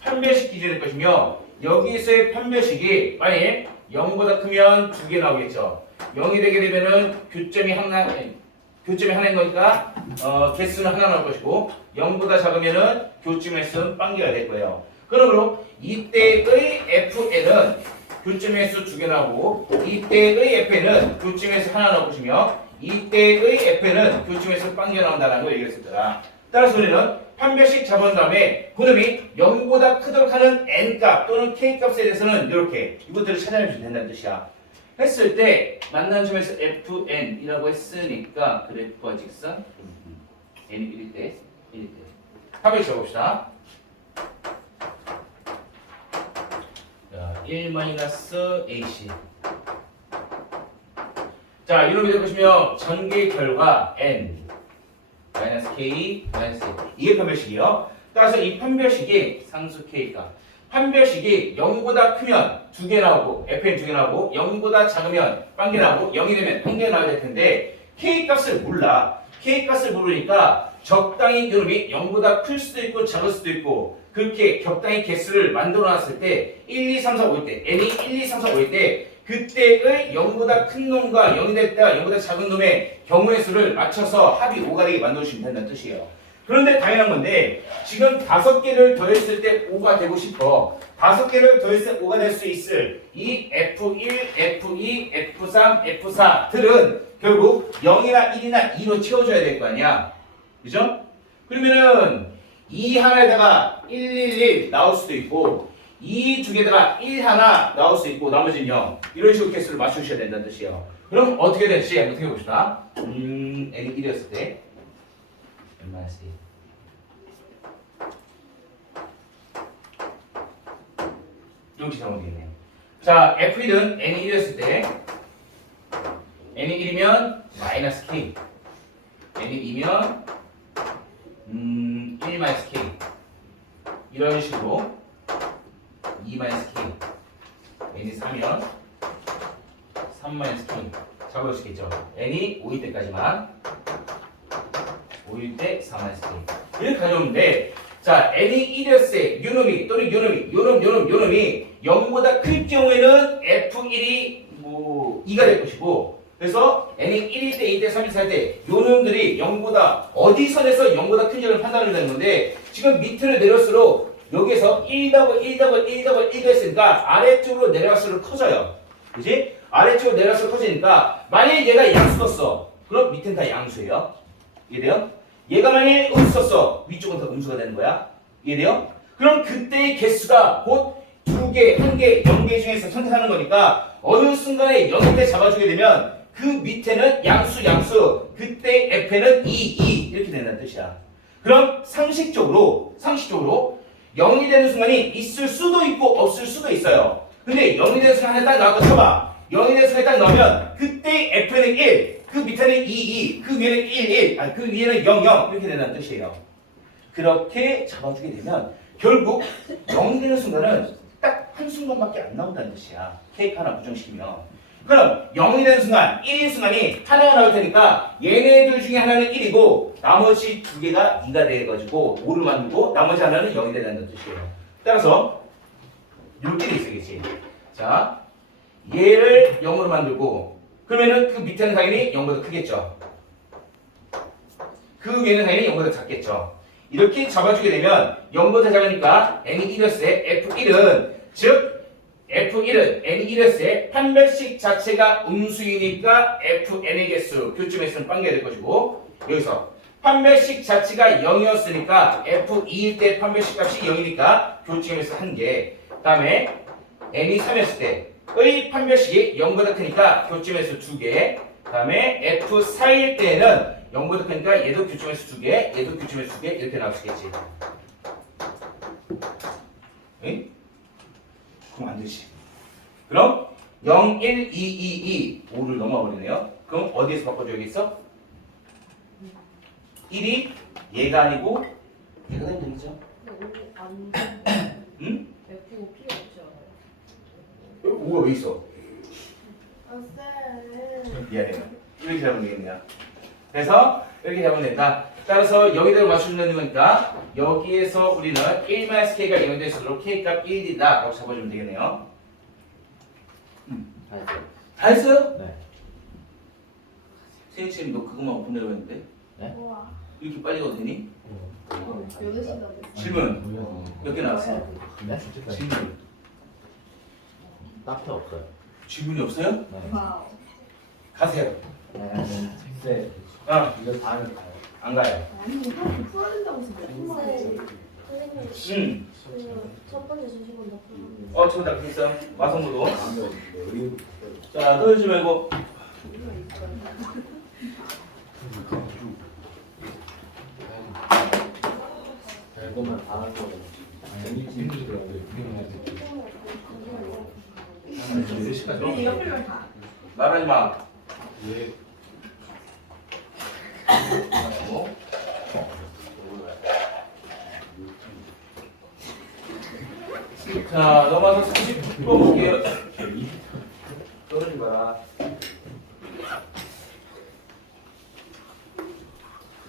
판별식 기준일 것이며 여기서의 판별식이 만약 0보다 크면 2개 나오겠죠. 0이 되게 되면은 교점이 하나인 거니까 개수는 하나 나올 것이고 0보다 작으면은 교점의 수는 빵개가 될 거예요. 그러므로 이때의 fn은 교점의 수 2개 나오고 이때의 fn은 교점의 수 하나 나올 것이며 이때의 fn은 교점의 수 빵개가 나온다는 걸 얘기했습니다. 따라서 우리는 판별식 잡은 다음에 그놈이 0보다 크도록 하는 n값 또는 k값에 대해서는 이렇게 이것들을 찾아내면 된다는 뜻이야. 했을 때 만나는 점에서 fn이라고 했으니까 그래프와 직선 n이 1일 때 합을 적읍시다. 자, 1-ac 자, 이놈이 될 것이며 전개 결과 n -k, -k 이게 판별식이에요. 따라서 이 판별식이 상수 k가 판별식이 0보다 크면 2개 나오고 fn 2개 나오고 0보다 작으면 1개 나오고 0이 되면 1개 나와야 될 텐데 k값을 몰라. k값을 모르니까 적당히 이놈이 0보다 클 수도 있고 작을 수도 있고 그렇게 적당히 개수를 만들어 놨을 때 1, 2, 3, 4, 5일 때 n이 1, 2, 3, 4, 5일 때 그때의 0보다 큰 놈과 0이 될 때와 0보다 작은 놈의 경우의 수를 맞춰서 합이 5가 되게 만들어주시면 된다는 뜻이에요. 그런데 당연한 건데 지금 5개를 더했을 때 5가 되고 싶어. 5개를 더했을 때 5가 될 수 있을 이 F1, F2, F3, F4들은 결국 0이나 1이나 2로 채워줘야 될 거 아니야. 그죠? 그러면은 2 하나에다가 111 나올 수도 있고 2 두 개에다가 1 하나 나올 수 있고 나머지는 0 이런 식으로 개수를 맞추셔야 된다는 뜻이에요. 그럼 어떻게 될지 어떻게 봅시다. n이 1이었을 때 n-1 이렇게 잡으면 되겠네요. 자, f1은 n이 1이었을 때 n이 1이면 마이너스 k n이 2면 1 마이너스 k 이런 식으로 2 마이너스 k n이 4면 3 마이너스 k 잡을 수 있겠죠. n이 5일 때까지만 5일 때 4 마이너스 k 이렇게 가져오는데 자 n이 1이었을 때 요놈이 또는 요놈이 0보다 클 경우에는 f1이 뭐 2가 될 것이고 그래서 n이 1일 때, 2일 때, 3일 때, 4일 때 요놈들이 0보다 어디 선에서 0보다 큰지를 판단을 되는 건데 지금 밑으로 내려올수록 여기에서 1가 했으니까 아래쪽으로 내려갈수록 커져요. 그지? 아래쪽으로 내려갈수록 커지니까 만약에 얘가 양수 썼어. 그럼 밑에는 다 양수예요. 이해돼요? 얘가 만약에 음수 썼어. 위쪽은 다 음수가 되는 거야. 이해돼요? 그럼 그때의 개수가 곧 2개, 1개, 0개 중에서 선택하는 거니까 어느 순간에 0일 때 잡아주게 되면 그 밑에는 양수 그때 f는 2 이렇게 된다는 뜻이야. 그럼 상식적으로 0이 되는 순간이 있을 수도 있고 없을 수도 있어요. 근데 0이 되는 순간에 딱 나와서 쳐봐. 0이 되는 순간에 딱 나오면 그때 f는 1, 그 밑에는 2, 그 위에는 1, 그 위에는 0 이렇게 된다는 뜻이에요. 그렇게 잡아주게 되면 결국 0이 되는 순간은 딱 한순간밖에 안 나온다는 뜻이야. 케이크 하나 부정시키면. 그럼 0이 되는 순간, 1인 순간이 하나가 나올 테니까 얘네들 중에 하나는 1이고 나머지 두 개가 2가 돼가지고 5를 만들고 나머지 하나는 0이 된다는 뜻이에요. 따라서 이렇게 돼 있어야겠지. 자, 얘를 0으로 만들고 그러면은 그 밑에는 당연히 0보다 크겠죠. 그 위에는 당연히 0보다 작겠죠. 이렇게 잡아주게 되면 0보다 작으니까 n이 1이었을 때 f1은 즉 f1은 n이 1이었을 때 판별식 자체가 음수이니까 fn의 개수 교점에서는 빵개가 될 것이고 여기서 판별식 자체가 0이었으니까 f2일 때 판별식 값이 0이니까 교점에서 1개 그 다음에 n이 3이었을 때의 판별식이 0보다 크니까 교점에서 2개 그 다음에 f4일 때는 0보다 크니까 얘도 교점에서 2개 얘도 교점에서 2개 이렇게 나올 수 있겠지. 응? 그럼 안 되지. 그럼 0, 1, 2, 2, 5를 넘어가 버리네요. 그럼 어디에서 바꿔줘야겠어? 1이 얘가 아니고 얘가 되면 되겠죠? 응? F5 필요 없지 않아요? 5가 왜 있어? 쌤. 미안해요. 이렇게 잡으면 되겠네요. 그래서 이렇게 잡으면 된다. 따라서 여기대로 맞춰주면 되는 거니까 여기에서 우리는 1-k가 0이 될수록 k값 1이다 라고 잡아주면 되겠네요. 다 했어요? 네. 세윤쌤 너 그것만 오픈되고 했는데 우와. 이렇게 빨리 가도 되니? 몇 시간 질문 몇 개 나왔어? 네? 질문 딱히 없어요. 질문이 없어요? 네. 와우. 가세요. 네. 이거 다 하면 가요. 안 가요. 아니 이거 풀어야 된다고 해서 몇번 말했지. 선생님, 응. 첫 번째 주시고 몇 지금 다 됐어. 마성모도. 안 배웠는데. 자, 떨어지지 말고. 이것만 다 하는 거고. 우리 옆에 다. 말하지 마. 자, 넘어서 30번 볼게요. 떨어지 마라.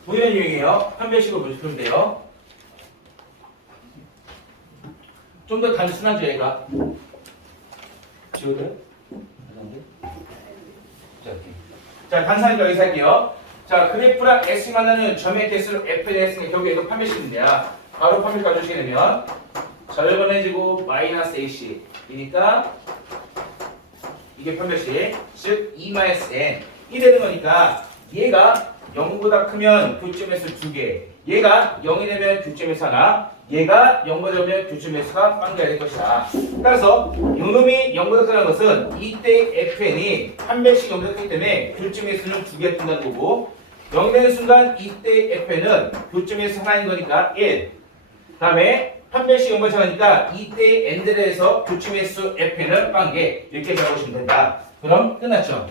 동일한 유형이에요. 판별식으로 보시면 돼요. 좀 더 단순하죠, 얘가. 지워져요? 자, 단순하니까 여기서 할게요. 자, 그래프랑 X 만나는 점의 개수를 F에 했으니까 결국에 판별식인데요. 바로 판별식 가져오시게 되면 절반해지고 마이너스 AC이니까 이게 판별식, 즉 2-n 이 되는 거니까 얘가 0보다 크면 교점에서 2개, 얘가 0이 되면 교점에서 하나, 얘가 0보다 되면 교점에서가 빵겨야 될 것이다. 따라서 요놈이 0보다 크다는 것은 이때 fn이 한 배씩 0보다 크기 때문에 교점에서는 두 개가 뜬다는 거고 0 되는 순간 이때 fn은 교점에서 하나인 거니까 1. 다음에 한 배씩 0보다 작으니까 이때 n들에서 교점에서 fn은 빵개 이렇게 적으시면 된다. 그럼 끝났죠.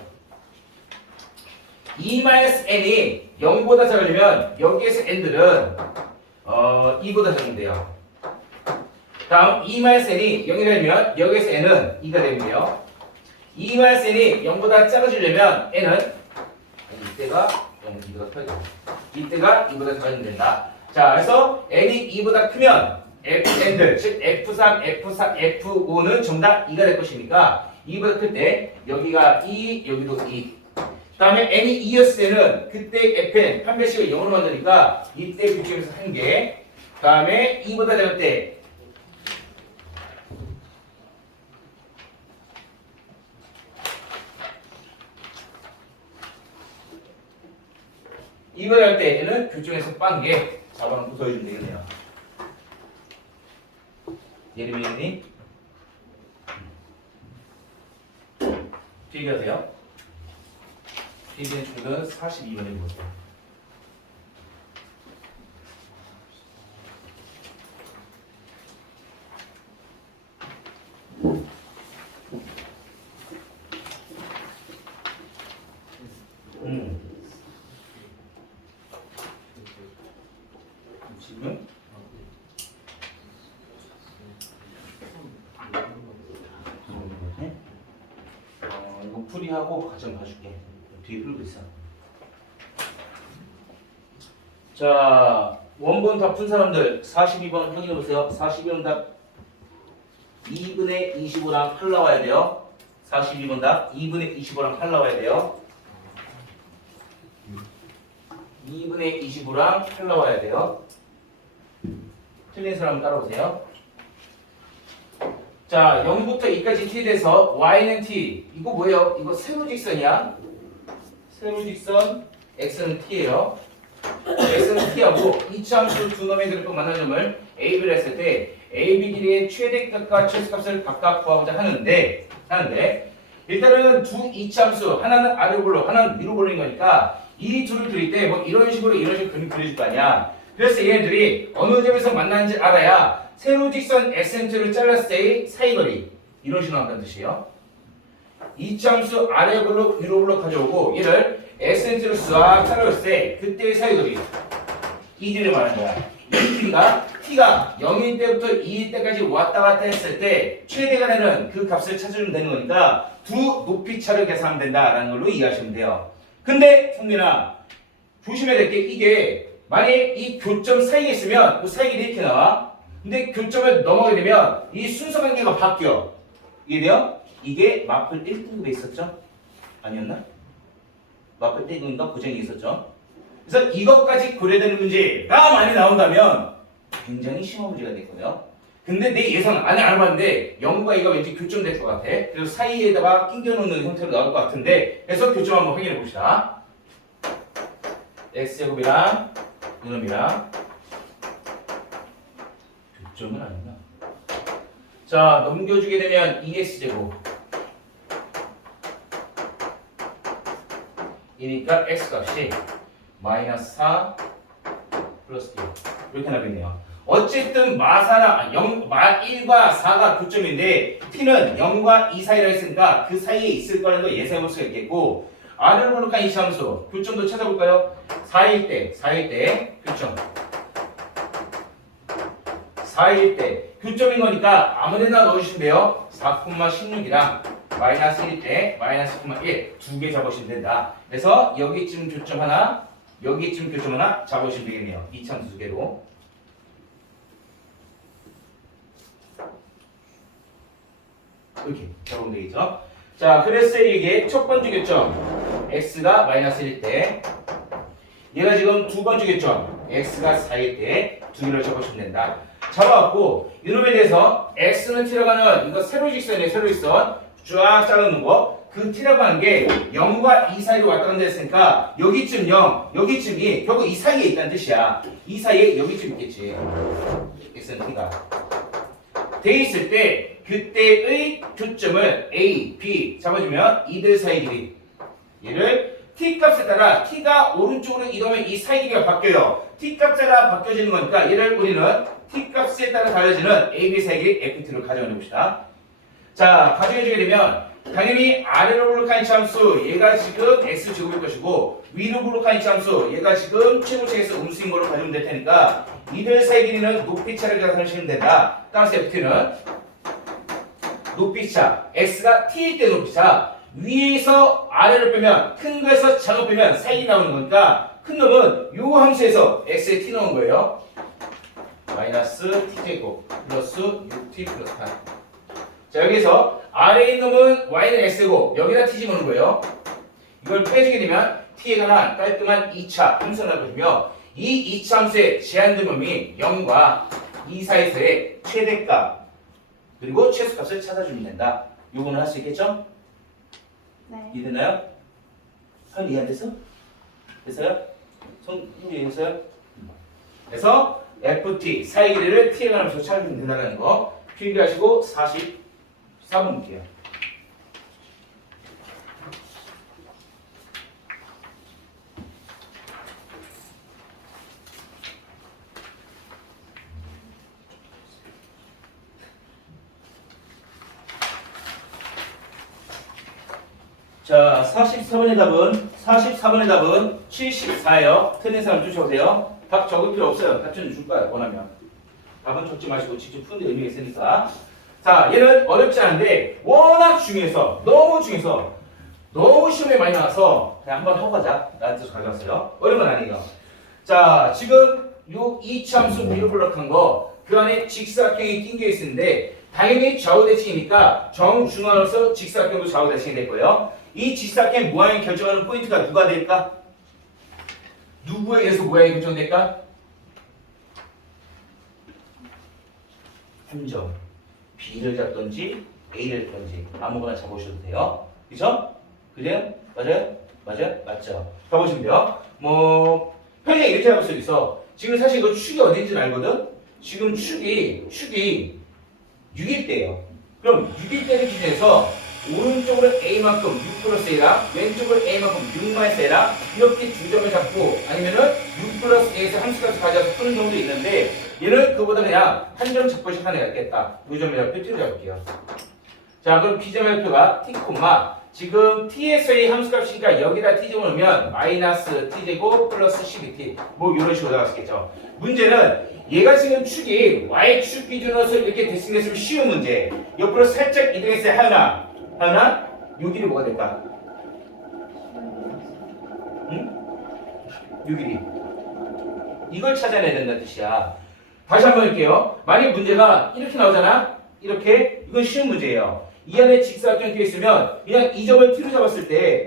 2-n이 0보다 작으려면 여기에서 n들은 2보다 작으면 돼요. 다음 2-n이 0이 되면 여기에서 n은 2가 되면 돼요. 2-n이 0보다 작아지려면 n은 이때가 2보다 커야 돼요. 이때가 2보다 작아지면 된다. 자, 그래서 n이 2보다 크면 fn들, 즉 f3, f4, f5는 전부 다 2가 될 것이니까 2보다 클 때 여기가 2, 여기도 2. 다음에 n이 2였을 때는 그때 fn 한 배씩을 0으로 만드니까 이때 교점에서 1개. 다음에 2보다 작을 때 이보다 작을 때 n은 교점에서 빵개 잡아놓고 더해주면 되겠네요. 예림이님 얘기하세요. 필기의 중은 42번에 보세요. 지금 이거 풀이하고 과정 봐줄게. 뒤에 풀고 있어. 자, 원본 다 푼 사람들 42번 확인해 보세요. 42번 답 2분의 25랑 8 나와야 돼요. 42번 답 2분의 25랑 8 나와야 돼요. 2분의 25랑 8 나와야 돼요. 틀린 사람 따라오세요. 자, 0부터 2까지 t 돼서 y는 t. 이거 뭐예요? 이거 세로 직선이야. 세로 직선 x는 t예요. x는 t하고 이차함수 두 놈의 그래프 만난 점을 ab를 했을 때 ab 길이의 최대값과 최소값을 각각 구하고자 하는데 일단은 두 이차함수 하나는 아래로 볼로 하나는 위로 볼인 거니까 이 둘을 그릴 때 뭐 이런 식으로 그림 그려줄 거 아니야. 그래서 얘네들이 어느 점에서 만나는지 알아야 세로 직선 SMT를 잘랐을 때의 사이거리 이런 식으로 한다는 뜻이에요. 이차함수 아래 블록 위로 블록 가져오고 얘를 SMT로 싹 잘라줬을 때 그때의 사이거리 이 길이를 말하는 거야. 이 길이가 t가 0일 때부터 2일 때까지 왔다 갔다 했을 때 최대가 되는 그 값을 찾으면 되는 거니까 두 높이 차를 계산하면 된다라는 걸로 이해하시면 돼요. 근데 성민아 조심해야 될 게 이게 만약에 이 교점 사이에 있으면 그 사이길이 이렇게 나와. 근데 교점을 넘어가게 되면 이 순서 관계가 바뀌어. 이해돼요? 이게 마플 1등급에 있었죠? 아니었나? 마플 1등급인가 고정이 있었죠? 그래서 이것까지 고려되는 문제가 많이 나온다면 굉장히 심한 문제가 됐거든요. 근데 내 예상은 안 해봤는데 0과 2가 왠지 교점될 것 같아. 그래서 사이에다가 끼겨놓는 형태로 나올 것 같은데 그래서 교점 한번 확인해 봅시다. x제곱이랑 이놈이랑 교점은 아니구나. 자, 넘겨주게 되면 2x제곱 이니까 x값이 마이너스 4 플러스 2 이렇게 나겠네요. 어쨌든 마 1과 4가 교점인데 t는 0과 2 사이라 했으니까 그 사이에 있을 거라는 걸 예상해 볼 수가 있겠고 R을 볼록한 이차함수 교점도 찾아볼까요? 4일 때 교점 4일 때 교점인 거니까 아무데나 넣어주시면 돼요. 4,16이랑 마이너스 1일 때 마이너스 1 두 개 잡으시면 된다. 그래서 여기쯤 교점 하나 여기쯤 교점 하나 잡으시면 되겠네요. 이차함수 두 개로 이렇게 잡으면 되겠죠. 자, 그래서 이게 첫 번째 교점 x가 마이너스 1일 때 얘가 지금 두 번째 교점 x가 4일 때 두 개를 잡으시면 된다. 잡아갖고 이놈에 대해서 x는 t라고 하는 이거 세로 직선이에요. 세로 직선 쫙 잘라놓은 거 그 t라고 하는 게 0과 2 사이로 왔다 갔다 했으니까 여기쯤 0, 여기쯤 2 결국 이 사이에 있다는 뜻이야. 이 사이에 여기쯤 있겠지. x는 t가 돼 있을 때 그때의 교점을 a, b 잡아주면 이들 사이 길이 얘를 t 값에 따라 t가 오른쪽으로 이동하면 이 사이 길이가 바뀌어요. t 값에 따라 바뀌어지는 거니까 얘를 우리는 t 값에 따라 달라지는 a, b 사이 길이 ft로 가정해 봅시다. 자, 가정해 주게 되면 당연히 아래로 블록한 함수 얘가 지금 x제곱일 것이고 위로 블록한 함수 얘가 지금 최고층에서 음수인 걸로 가지면 될 테니까 이들 사이 길이는 높이차를 계산하시면 된다. 따라서 ft는 높이차 x가 t일 때 높이차 위에서 아래를 빼면 큰 거에서 작은 빼면 사이 나오는 거니까 큰 놈은 요 함수에서 x에 t 넣은 거예요. 마이너스 t제곱 플러스 6t 플러스 8. 자, 여기서 아래에 있는 놈은 y는 x고 여기다 t 집어넣는 거예요. 이걸 빼주게 되면 t에 관한 깔끔한 2차 함수가 나거든요. 이 2차 함수의 제한된 놈이 0과 2 사이에서의 최대값 그리고 최소값을 찾아주면 된다. 요거는 할 수 있겠죠? 네. 이해되나요? 선 이해 안 됐어? 됐어요? 손 이해했어요? 그래서 ft 사이 길이를 t에 관한 함수로 찾아주면 된다는 거 필기하시고 44번 볼게요. 자, 44번의 답은 74예요. 틀린 사람 주셔보세요. 답 적을 필요 없어요. 답변 줄 거예요. 원하면. 답은 적지 마시고 직접 푸는 데 의미가 있으니까. 자, 얘는 어렵지 않은데 워낙 중요해서 너무 시험에 많이 나와서 그냥 한번 하고 가자. 라는 뜻으로 가져왔어요. 어려운 건 아니에요. 자, 지금 요 이참수 위로 블록한 거 그 안에 직사각형이 낀 게 있는데 당연히 좌우대칭이니까 정중앙으로서 직사각형도 좌우대칭이 될 거예요. 이 직사각형 모양을 결정하는 포인트가 누가 될까? 누구에 의해서 모양이 결정될까? 함정. B를 잡든지 A를 잡든지 아무거나 잡으셔도 돼요. 그죠? 그래요? 맞아요? 맞아요? 맞죠? 가보시면 돼요. 뭐 편하게 이렇게 잡을 수 있어. 지금 사실 이거 축이 어딘지 알거든? 지금 축이 6일 때예요. 그럼 6일 때를 기준해서 오른쪽으로 A만큼 6 플러스 A랑 왼쪽으로 A만큼 6 마이너스 A랑 이렇게 두 점을 잡고 아니면은 6 플러스 A에서 함수값을 가져와서 푸는 경우도 있는데 얘는 그보다 그냥 한 점 잡고 시작하는 게 낫겠다. 이 점의 좌표 t로 잡을게요. 자, 그럼 B점의 좌표가 t, 지금 t에서의 함수값이니까 여기다 t 집어넣으면 마이너스 t제곱 플러스 12t 뭐 이런 식으로 나가시겠죠. 문제는 얘가 지금 축이 y축 기준으로서 이렇게 대칭됐으면 쉬운 문제. 옆으로 살짝 이동했어요. 하나 요 길이 뭐가 될까? 응? 요 길이 이걸 찾아내야 된다는 뜻이야. 다시 한번 할게요. 만약 문제가 이렇게 나오잖아. 이렇게 이건 쉬운 문제예요. 이 안에 직사각형 껴 있으면 그냥 이 점을 t로 잡았을 때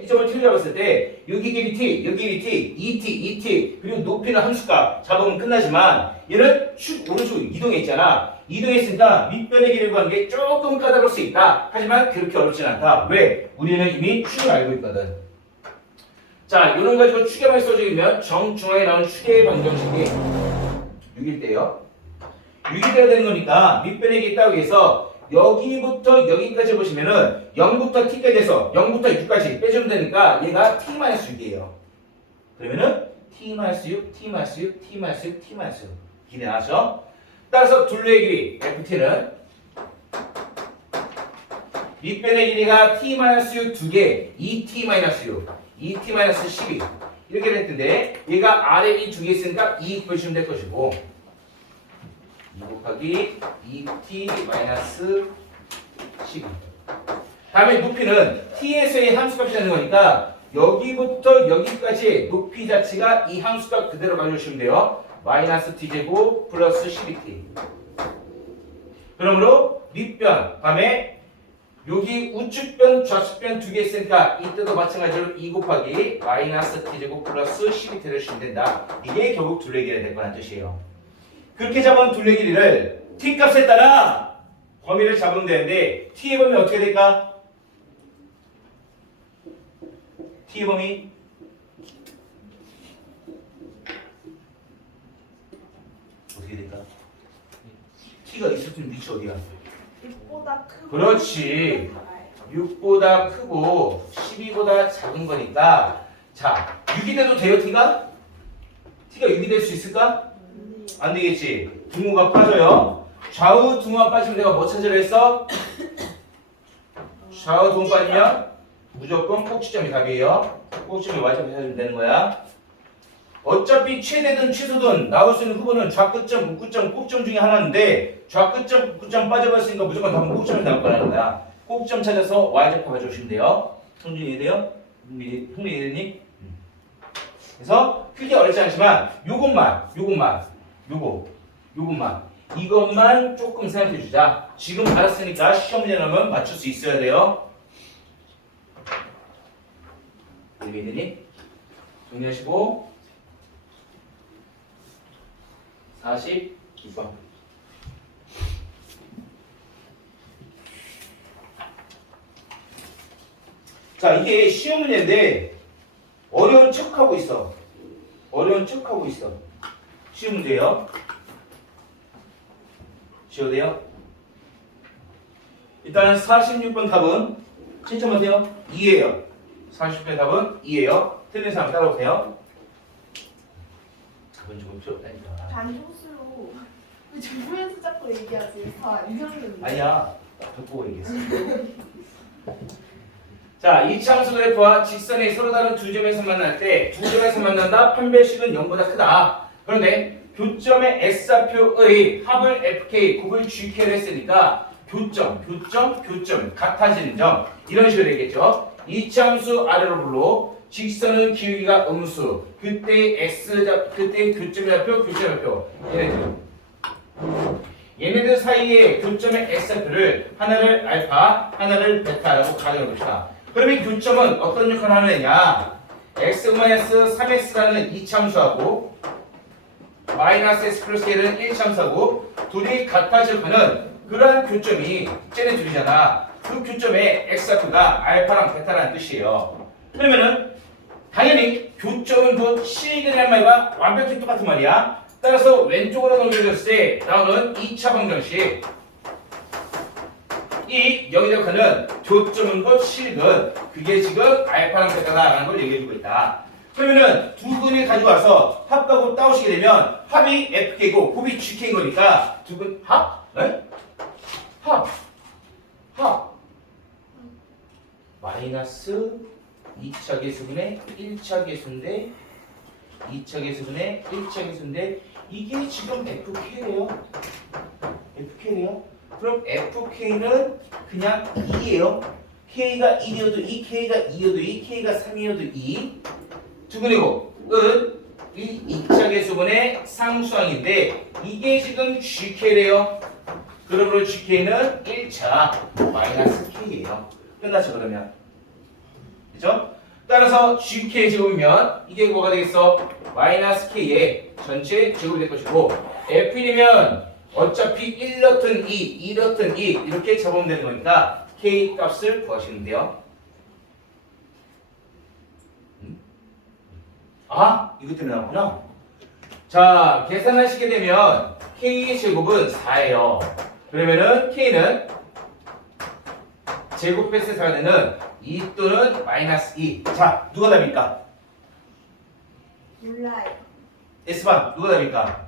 여기 길이 t, 여기 길이 t, 2t 그리고 높이는 함수값 잡으면 끝나지만 얘는 축 오른쪽으로 이동해 있잖아. 이동했으니까 밑변의 길이를 구하는 게 조금 까다로울 수 있다. 하지만 그렇게 어렵진 않다. 왜? 우리는 이미 축을 알고 있거든. 자, 이런 거 가지고 축에만 써주면 정중앙에 나오는 축의 방정식이 6일 때요. 6일 때가 되는 거니까 밑변의 길이 따오기 위해서 여기부터 여기까지 보시면은 0부터 t까지 해서 0부터 6까지 빼주면 되니까 얘가 t-6이에요. 그러면은 t-6, t-6, t-6, t-6 길이 나왔죠? 따라서 둘레의 길이 ft는 밑변의 길이가 t-6 2개 2t-6 2t-12 이렇게 될 텐데 얘가 아래 이 두 개 있으니까 2 보시면 될 것이고 2 곱하기 2t-12 다음에 높이는 t에서의 함수값이 되는 거니까 여기부터 여기까지의 높이 자체가 이 함수값 그대로 가져오시면 돼요. 마이너스 t제곱 플러스 12t 그러므로 밑변 다음에 여기 우측변 좌측변 두 개 있으니까 이때도 마찬가지로 2 곱하기 마이너스 t제곱 플러스 12t를 주시면 된다. 이게 결국 둘레 길이가 될 거란 뜻이에요. 그렇게 잡은 둘레 길이를 t값에 따라 범위를 잡으면 되는데 t의 범위 어떻게 될까? t의 범위 어떻게 될까? t가 있을 때는 위치 어디야? 6보다 크고 그렇지. 작아요. 6보다 크고 12보다 작은 거니까 자 6이 돼도 돼요 t가? t가 6이 될 수 있을까? 안 되겠지. 등호가 빠져요. 좌우 등호가 빠지면 내가 뭐 찾으라 했어? 좌우 등호 빠지면 무조건 꼭지점이 답이에요. 꼭지점이 y점을 찾으면 되는 거야. 어차피 최대든 최소든 나올 수 있는 후보는 좌끝점, 우끝점, 꼭점 중에 하나인데 좌끝점, 우끝점 빠져버렸으니까 무조건 답은 꼭점이 나올 거라는 거야. 꼭점 찾아서 y좌표 가져오시면 돼요. 성준이 이해돼요? 흥미 이해되니? 그래서 크게 어렵지 않지만 요것만 이것만 조금 생각해 주자. 지금 알았으니까 시험 문제 나오면 맞출 수 있어야 돼요. 이해되니? 정리하시고 42번. 자, 이게 시험 문제인데 어려운 척하고 있어. 시험 문제예요. 지워도 돼요? 일단 46번 답은 채점하세요. 2예요. 40번의 답은 2예요. 틀린 사람 따라오세요. 답은 조금 필요 없다니까. 반조수로 왜 주부에서 자꾸 얘기하지? 다 이정도인데. 아니야. 듣고 얘기했어. 자, 이차함수 그래프와 직선이 서로 다른 두 점에서 만날 때 두 점에서 만난다. 판별식은 0보다 크다. 그런데 교점의 X좌표의 합을 FK, 곱을 GK를 했으니까 교점 같아지는 점 이런 식으로 되겠죠. 이차함수 아래로 불러 직선은 기울기가 음수. 그때 그때 교점의 좌표 얘네들 사이에 교점의 X좌표를 하나를 알파, 하나를 베타라고 가정해 봅시다. 그러면 교점은 어떤 역할을 하는 애냐? x-3x라는 이차함수하고 마이너스 x 플러스 1은 1차함수하고 둘이 같아질 거는 그러한 교점이 쟤네 둘이잖아. 그 교점의 x좌표가 알파랑 베타라는 뜻이에요. 그러면은 당연히 교점은 곧 실근이란 말과 완벽히 똑같은 말이야. 따라서 왼쪽으로 넘겨졌을 때 나오는 2차 방정식 이 여기저기는 교점은 곧 실근 그게 지금 알파랑 베타다라는 걸 얘기해주고 있다. 그러면은 두 근을 가지고 와서 합하고 따오시게 되면 합이 FK고 곱이 GK인 거니까 두 근 합? 네? 합 마이너스 2차 계수분의 1차 계수인데 2차 계수분의 1차 계수인데 이게 지금 FK래요. 그럼 FK는 그냥 2예요. K가 1이어도 2, K가 2여도 2, K가 3이어도 2. 두근이고 끝. 이 2차 계수분의 상수항인데 이게 지금 GK래요. 그러므로 GK는 1차 마이너스 K예요. 끝났죠 그러면. 그죠? 따라서 GK 제곱이면 이게 뭐가 되겠어? 마이너스 K의 전체 제곱이 될 것이고 F1이면 어차피 1 넣든 2 넣든 2 이렇게 잡으면 되는 거니까 K 값을 구하시면 돼요. 아, 이것 때문에 나왔구나. 자, 계산하시게 되면 K의 제곱은 4예요. 그러면은 K는 제곱했을 때 4되는 2 또는 마이너스 2. 자, 누가 답입니까? 몰라요. S반, 누가 답입니까?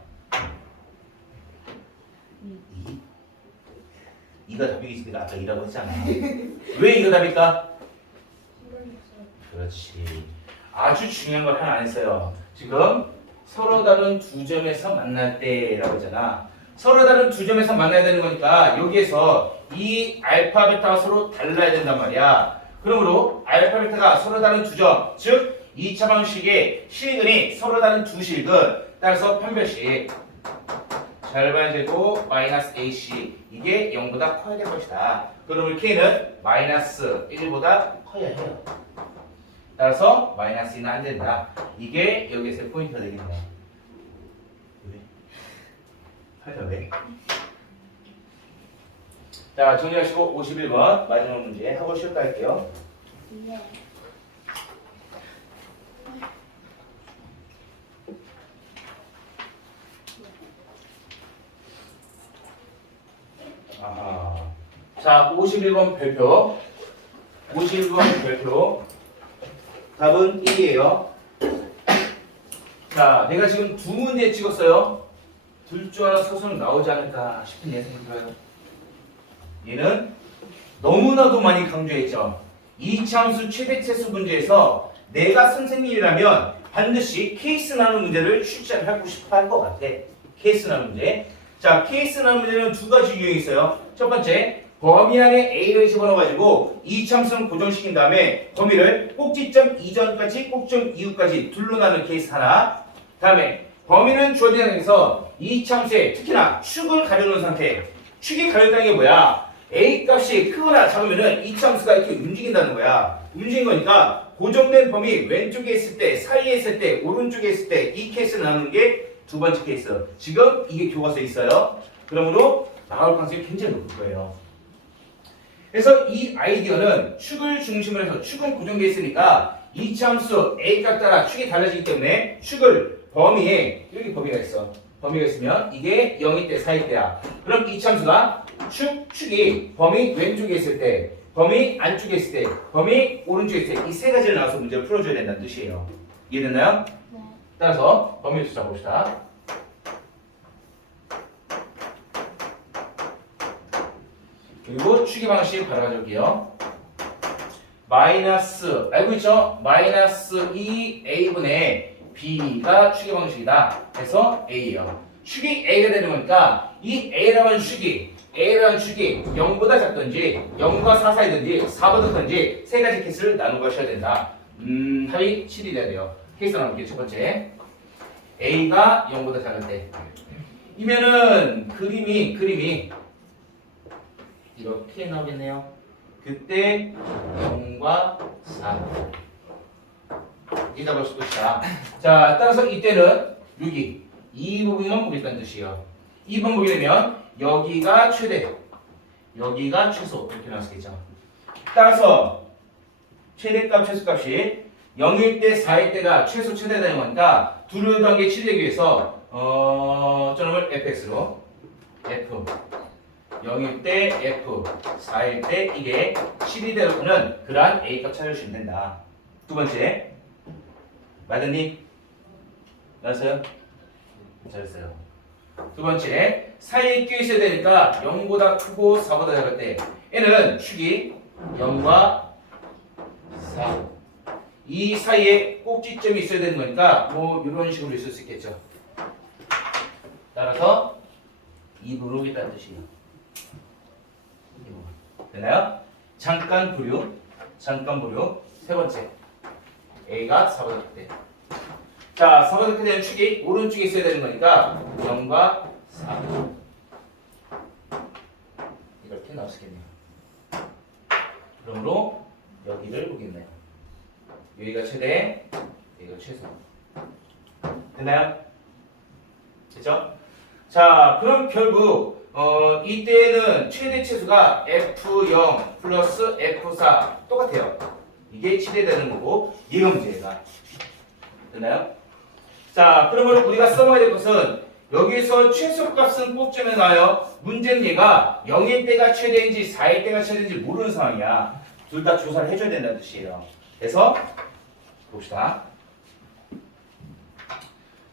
2가 답이겠으니까 아까 2라고 했잖아. 왜 2가 답일까? 그렇지. 아주 중요한 걸 하나 안 했어요. 지금 서로 다른 두 점에서 만날 때라고 했잖아. 서로 다른 두 점에서 만나야 되는 거니까 여기에서 이 알파 베타가 서로 달라야 된단 말이야. 그러므로 알파 베타가 서로 다른 두 점, 즉 2차 방식의 실근이 서로 다른 두 실근, 따라서 판별식 절반 제곱 마이너스 AC 이게 0보다 커야 될 것이다. 그러면 K는 마이너스 1보다 커야 해요. 따라서 마이너스 2는 안 된다. 이게 여기에서 포인트가 되겠네. 왜? 하여튼 왜? 자, 정리하시고 51번 마지막 문제 하고 쉬었다 할게요. 네. 51번 별표. 51번 별표. 답은 1이에요. 자, 내가 지금 두 문제 찍었어요. 둘 중 하나 서술은 나오지 않을까 싶은 예상이 들어요. 얘는 너무나도 많이 강조했죠. 이차함수 최대체수 문제에서 내가 선생님이라면 반드시 케이스 나누는 문제를 출제를 하고 싶어 할 것 같아. 케이스 나누는 문제. 자, 케이스 나누는 문제는 두 가지 유형이 있어요. 첫 번째, 범위 안에 A를 집어넣어가지고 이차함수는 고정시킨 다음에 범위를 꼭지점 이전까지 꼭지점 이후까지 둘로 나눈 케이스 하나. 다음에 범위는 주어진 상태에서 이차함수에 특히나 축을 가려놓은 상태. 축이 가려다는 게 뭐야? A 값이 크거나 작으면은 이차함수가 이렇게 움직인다는 거야. 움직인 거니까 고정된 범위 왼쪽에 있을 때, 사이에 있을 때, 오른쪽에 있을 때 이 케이스를 나누는 게 두 번째 케이스. 지금 이게 교과서에 있어요. 그러므로 나올 가능성이 굉장히 높을 거예요. 그래서 이 아이디어는 축을 중심으로 해서 축은 고정되어 있으니까 이차함수 A 값 따라 축이 달라지기 때문에 축을 범위에 여기 범위가 있어. 범위가 있으면 이게 0일 때, 4일 때야. 그럼 이차함수가 축이 범위 왼쪽에 있을 때, 범위 안쪽에 있을 때, 범위 오른쪽에 있을 때 이 세 가지를 나와서 문제를 풀어줘야 된다는 뜻이에요. 이해됐나요? 네. 따라서 범위를 찾아봅시다. 그리고 추계 방식 바로 가져올게요. 마이너스, 알고 있죠? 마이너스 2a분의 b가 추계 방식이다. 그래서 a예요. 축이 a가 되는 거니까 이 a라는 축이 0보다 작든지 0과 4 사이든지 4보다 크든지 세 가지 케이스를 나누고 하셔야 된다. 합이 7이 돼야 돼요. 케이스 나누기 첫 번째. a가 0보다 작을 때. 이면은 그림이 이렇게 나오겠네요. 그때 0과 4. 이 답을 쓸 것이다. 자, 따라서 이때는 여기 이 부분만 보겠다는 뜻이에요. 2번 보게 되면 여기가 최대, 여기가 최소 이렇게 나왔겠죠. 따라서 최대값, 최소값이 0일 때, 4일 때가 최소, 최대 되는 거니까 둘을 더한 게 7이 되기 위해서 저놈을 fx로 f 0일 때 f, 4일 때 이게 7이 되는 그러한 a값 찾아주시면 된다. 두 번째, 맞았니? 맞았어요? 잘했어요. 두 번째, 사이에 끼어 있어야 되니까 0보다 크고 4보다 작을 때 얘는 축이 0과 4. 이 사이에 꼭지점이 있어야 되는 거니까 뭐 이런 식으로 있을 수 있겠죠. 따라서 2부로 있다는 뜻이에요. 되나요? 잠깐 보류. 세 번째, A가 4보다 클 때. 자, 4보다 클 때는 축이 오른쪽에 있어야 되는 거니까 0과 4. 이렇게 나올 수 있겠네요. 그러므로 여기를 보겠네요. 여기가 최대, 여기가 최소. 됐나요? 됐죠? 자, 그럼 결국 이때는 최대 최소가 F0 플러스 F4 똑같아요. 이게 7이 되는 거고 얘가 문제가. 됐나요? 자, 그러면 우리가 써먹어야 될 것은 여기서 최소값은 꼭점에 나와요. 문제는 얘가 0일 때가 최대인지 4일 때가 최대인지 모르는 상황이야. 둘 다 조사를 해줘야 된다는 뜻이에요. 그래서 봅시다.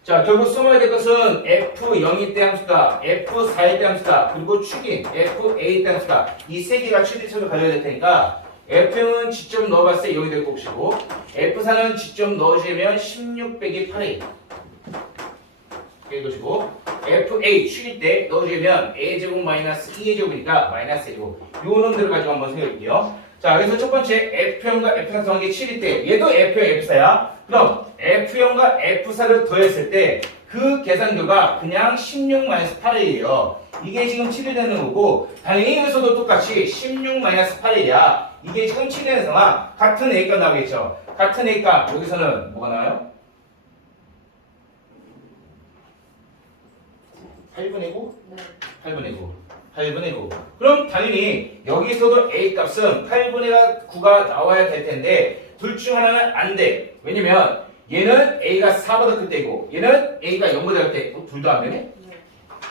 자, 결국 써먹어야 될 것은 F0일 때 함수다, F4일 때 함수다, 그리고 축인 FA 때 함수다. 이 세 개가 최대치로 가져야 될 테니까 F0은 직접 넣어봤을 때 0이 될 것이고 F4는 직접 넣으시면 16 빼기 8A 될 것이고 FA 축일 때 넣어주면 A제곱 마이너스 2의 제곱이니까 마이너스 A제곱. 요 놈들을 가지고 한번 생각해볼게요. 자, 그래서 첫 번째 F0과 F4 더한 게 7일 때 얘도 F0, F4야. 그럼 F0과 F4를 더했을 때 그 계산도가 그냥 16-8이에요. 이게 지금 7이 되는 거고 당연히 여기서도 똑같이 16-8이야. 이게 지금 7이 되는 상황. 같은 A값 나오겠죠. 같은 A값 여기서는 뭐가 나와요? 8분의 9? 네. 8분의 9. 8분의 9. 그럼 당연히 여기서도 A값은 8분의 9가 나와야 될 텐데 둘 중 하나는 안 돼. 왜냐면 얘는 A가 4보다 클 때고 얘는 A가 0보다 클 때. 둘도 안 되네? 네.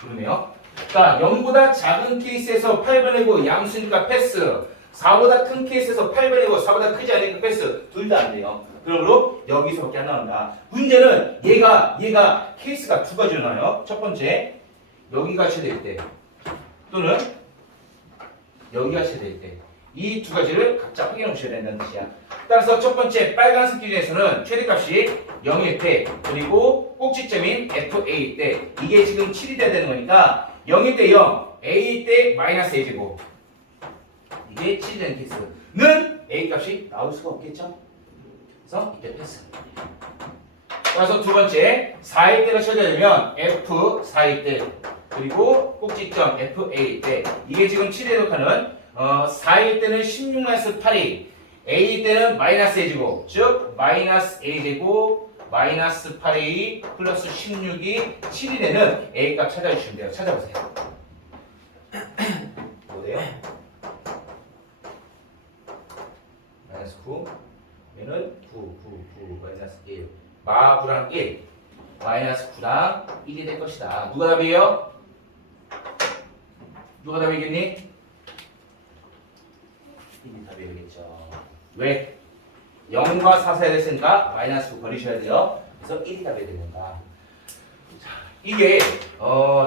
그러네요. 그러니까 0보다 작은 케이스에서 8번이고 양수니까 패스. 4보다 큰 케이스에서 8번이고 4보다 크지 않으니까 패스. 둘 다 안 돼요. 그러므로 여기서밖에 안 나온다. 문제는 얘가 케이스가 두 가지로 나와요. 첫 번째, 여기가 최대일 때 또는 여기가 최대일 때. 이 두 가지를 각자 확인해 보셔야 된다는 뜻이야. 따라서 첫 번째 빨간색 기준에서는 최대값이 0일 때 그리고 꼭지점인 FA일 때 이게 지금 7이 돼야 되는 거니까 0일 때 0, A일 때 마이너스 A제곱 이게 7이 되는 케이스는 A 값이 나올 수가 없겠죠? 그래서 이때 패스. 따라서 두 번째 4일 때가 찾아되면 F 4일 때 그리고 꼭지점 FA일 때 이게 지금 7에 해당하는 4일 때는 16-8이 A일 때는 마이너스 A제곱 즉 마이너스 A제곱 마이너스 8A 플러스 16이 7이 되는 A값 찾아주시면 돼요. 찾아보세요. 뭐래요? 마이너스 9 얘는 9 마이너스 1 마9랑 1 마이너스 9랑 1이 될 것이다. 누가 답이에요? 누가 답이겠니? 1이 답이 되겠죠. 왜? 0과 4 사이에 있으니까 마이너스 9 버리셔야 돼요. 그래서 1이 답이 됩니다. 자, 이게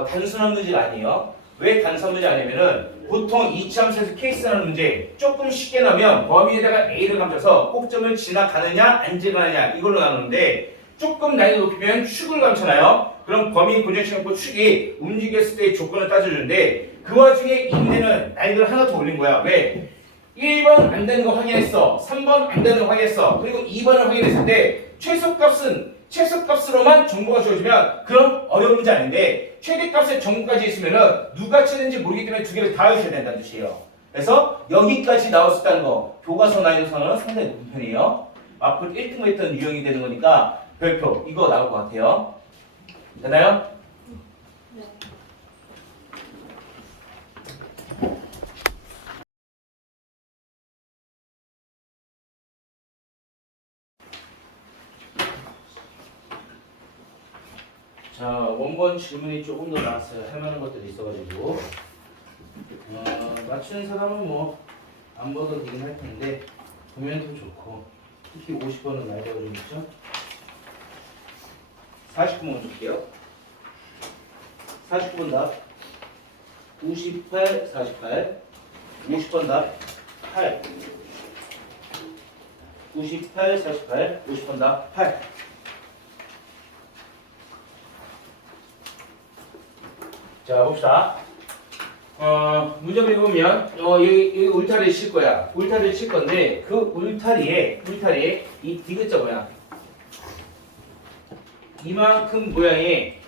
단순한 문제가 아니에요. 왜 단순한 문제 아니면은 보통 이치함수에서 케이스라는 문제 조금 쉽게 나오면 범위에다가 A를 감춰서 꼭점을 지나가느냐 안 지나가느냐 이걸로 나누는데 조금 난이도 높이면 축을 감춰놔요. 그럼 범위 고정시켜놓고 축이 움직였을 때의 조건을 따져주는데 그 와중에 이 문제는 난이도를 하나 더 올린 거야. 왜? 1번 안 되는 거 확인했어. 3번 안 되는 거 확인했어. 그리고 2번을 확인했을 때 최소값으로만 정보가 주어지면 그럼 어려운 문제 아닌데 최대값의 정보까지 있으면은 누가 최대인지 모르기 때문에 두 개를 다 하셔야 된다는 뜻이에요. 그래서 여기까지 나올 수 있다는 거 교과서 난이도상은 상당히 높은 편이에요. 앞으로 1등을 했던 유형이 되는 거니까 별표 이거 나올 것 같아요. 되나요? 네. 자, 원본 질문이 조금 더 나왔어요. 할 만한 것들이 있어가지고 맞추는 사람은 뭐 안 봐도 되긴 할 텐데 보면 더 좋고 특히 50번은 나이가 좀 있죠? 49번 줄게요. 49번 답 98, 48 50번 답 8 98, 48 50번 답 8 자, 봅시다. 문제를 읽으면 여기 울타리를 칠 거야. 울타리를 칠 건데 그 울타리에 이 디귿자 모양 이만큼 모양의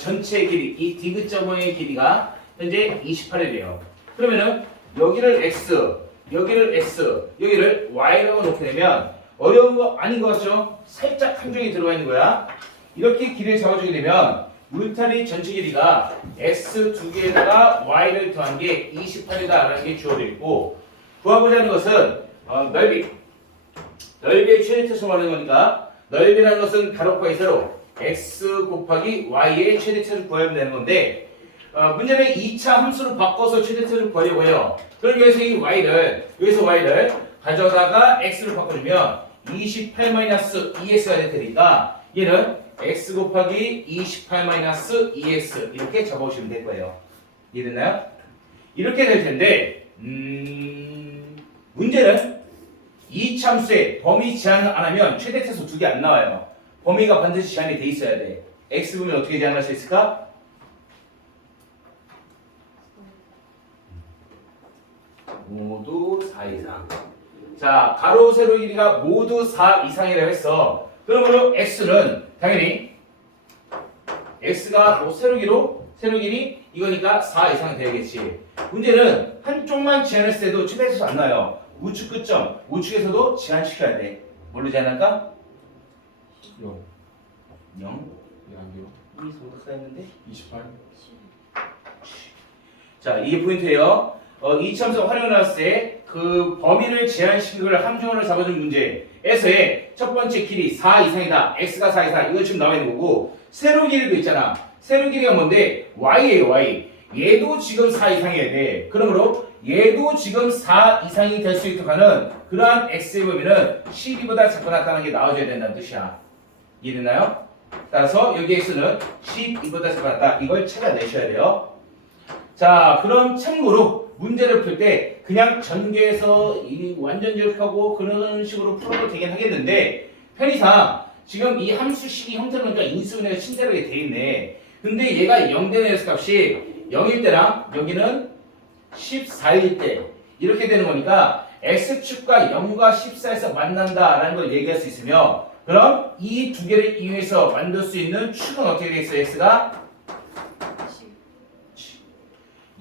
전체 길이 이 디귿자 모양의 길이가 현재 28이래요. 그러면은 여기를 x, 여기를 s, 여기를 y라고 놓게 되면 어려운 거 아닌 것 같죠? 살짝 함정이 들어가 있는 거야. 이렇게 길을 잡아주게 되면 울타리 전체 길이가 x 두 개에다가 y를 더한 게 28이다라는 게 주어져 있고 구하고자 하는 것은 넓이의 최대값을 말하는 거니까 넓이라는 것은 가로가의 세로 x 곱하기 y의 최대값을 구하면 되는 건데 문제는 2차 함수로 바꿔서 최대값을 구하려고 해요. 그럼 여기서 y를 가져다가 x로 바꿔주면 28-2x가 될 테니까 얘는 x 곱하기 28-2x 이렇게 적어주시면 될 거예요. 이해됐나요? 이렇게 될 텐데 문제는 이 참수에 범위 제한을 안 하면 최대차수 두 개 안 나와요. 범위가 반드시 제한이 돼 있어야 돼. x 보면 어떻게 제한할 수 있을까? 모두 4 이상. 자, 가로 세로 길이가 모두 4 이상이라고 했어. 그러므로 x는 당연히 x가 뭐 세로 길이 이거니까 4 이상 되겠지. 문제는 한쪽만 제한했을 때도 최대차수 안 나요. 우측 끝점, 우측에서도 제한시켜야 돼. 뭘로 제한할까? 0. 0. 네, 안 돼요. 이 정도 쌓였는데? 28. 자, 이게 포인트예요. 이 참수 활용을 나왔을 때 그 범위를 제한시키는 걸 함정을 잡아준 문제에서의 첫 번째 길이 4 이상이다. x가 4 이상. 이거 지금 나와 있는 거고 세로 길이도 있잖아. 세로 길이가 뭔데? y예요, y. 얘도 지금 4 이상이어야 돼. 그러므로 얘도 지금 4 이상이 될 수 있도록 하는 그러한 x의 범위는 12보다 작거나 같다는 게 나와줘야 된다는 뜻이야. 이해됐나요? 따라서 여기 x는 12보다 작거나 같다. 이걸 찾아내셔야 돼요. 자, 그럼 참고로 문제를 풀 때 그냥 전개해서 이 완전 제곱하고 그런 식으로 풀어도 되긴 하겠는데 편의상 지금 이 함수식이 형태로 보니까 인수분해가 친절하게 돼 있네. 근데 얘가 0 되는 녀석 값이 0일 때랑 여기는 14일 때 이렇게 되는 거니까 x축과 0과 14에서 만난다라는 걸 얘기할 수 있으며 그럼 이 두 개를 이용해서 만들 수 있는 축은 어떻게 되겠어요? x가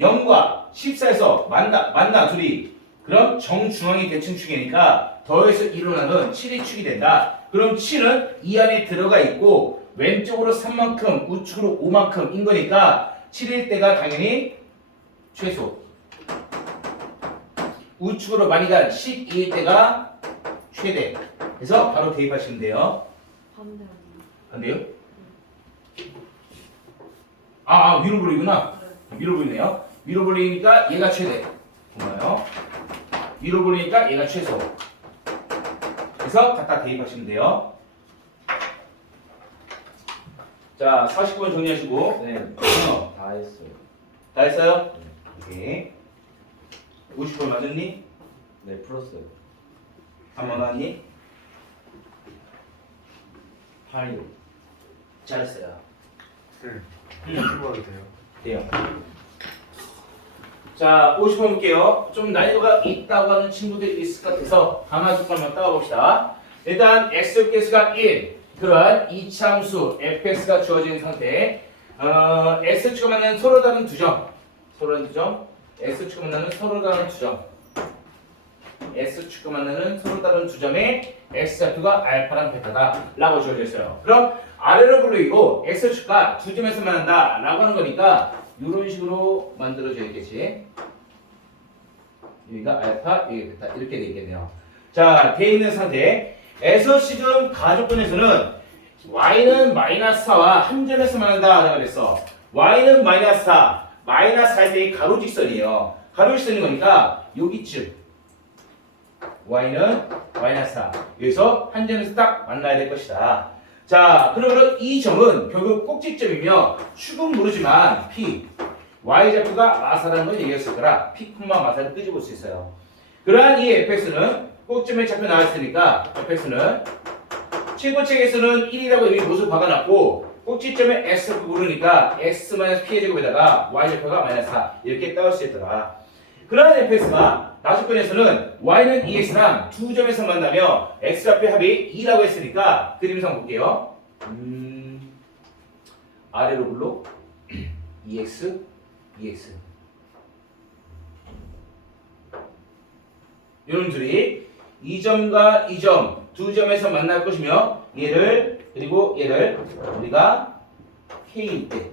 0과 14에서 만나 둘이 그럼 정중앙이 대칭 축이니까 더해서 일어나는 7이 축이 된다. 그럼 7은 이 안에 들어가 있고 왼쪽으로 3만큼 우측으로 5만큼인 거니까 7일 때가 당연히 최소 우측으로 많이 간 12일 때가 최대. 그래서 바로 대입하시면 돼요. 반대 안 돼요? 위로 불리구나. 위로 불리네요. 위로 불리니까 얘가 최대. 고마워요. 위로 불리니까 얘가 최소. 그래서 갖다 대입하시면 돼요. 자, 49번 정리하시고. 네, 어, 다 했어요. 다 했어요? 오케이. 50번 맞았니? 네, 풀었어요. 한번 하니? 8요. 잘했어요. 해봐도 돼요? 돼요. 자, 50번 볼게요. 좀 난이도가 있다고 하는 친구들이 있을 것 같아서 가만 숫자만 따와봅시다. 일단 x좌표가 1, 그러한 이차함수 fx가 주어진 상태. x축과 만나는 서로 다른 두 점, x축과 만나는 서로 다른 두 점, x축과 만나는 서로 다른 두 점의 x좌표가 알파랑 베타다 라고 주어져 있어요. 그럼 아래로 불리고 x축과 두 점에서 만난다 라고 하는 거니까 이런 식으로 만들어져 있겠지. 여기가 알파, 여기 베타 이렇게 돼 있겠네요. 자, 돼 있는 상태에서 지금 가족분에서는 y는 마이너스 4와 한 점에서 만난다 라고 그랬어. y는 마이너스 4, 마이너스 4일 때 가로직선이에요. 가로직선인 거니까 여기쯤 y는 마이너스 4. 여기서 한 점에서 딱 만나야 될 것이다. 자, 그러면 이 점은 결국 꼭지점이며 축은 모르지만 P, Y좌표가 마사라는 걸 얘기했을 거라 P, 마사를 끄집을 수 있어요. 그러한 이 fx는 꼭지점에 좌표 나왔으니까 fx는 최고책에서는 1이라고 이미 못을 박아놨고 꼭지점에 x좌표 모르니까 x-p의 제곱에다가 y좌표가 마이너스 4 이렇게 따올 수 있더라. 그러한 fx가 나주권에서는 y는 2x랑 두 점에서 만나며 x좌표 합이 2라고 했으니까 그림상 볼게요. 아래로 불러 2x, 2x 이런 둘이 이 점과 이 점 두 점에서 만날 것이며 얘를 그리고 얘를 우리가 k일 때,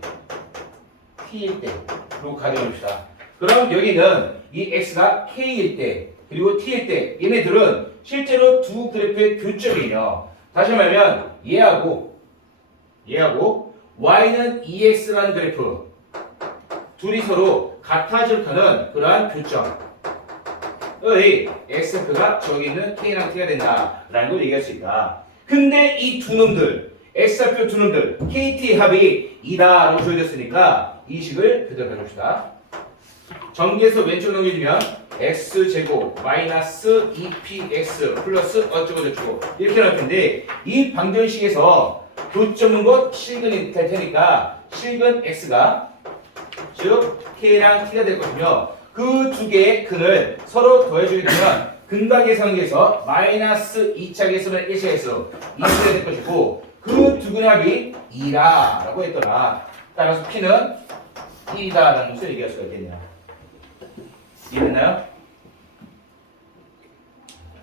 t일 때로 가져옵시다. 그럼 여기는 이 x가 k일 때 그리고 t일 때 얘네들은 실제로 두 그래프의 교점이에요. 다시 말하면 얘하고 y는 2x라는 그래프 둘이 서로 같아질 하는 그러한 교점 의 x표가 저기 있는 k랑 t가 된다라는 걸 얘기할 수 있다. 근데 이 두 놈들 x좌표 두 놈들 kt 합이 2다라고 주어졌으니까 이 식을 그대로 가져옵시다. 전개해서 왼쪽 넘겨주면 x제곱 마이너스 2px 플러스 어쩌고저쩌고 이렇게 나올 텐데 이 방정식에서 교점은 것 실근이 될 테니까 실근 x가 즉 k랑 t가 될 것이며 그 두 개의 근을 서로 더해주게 되면 근각의 상계에서 마이너스 2차 계수는 1차 계수 2가 될 것이고 그 두 근의 합이 2라고 했더라. 따라서 p는 1이다라는 것을 얘기할 수가 있겠네요. 이해됐나요?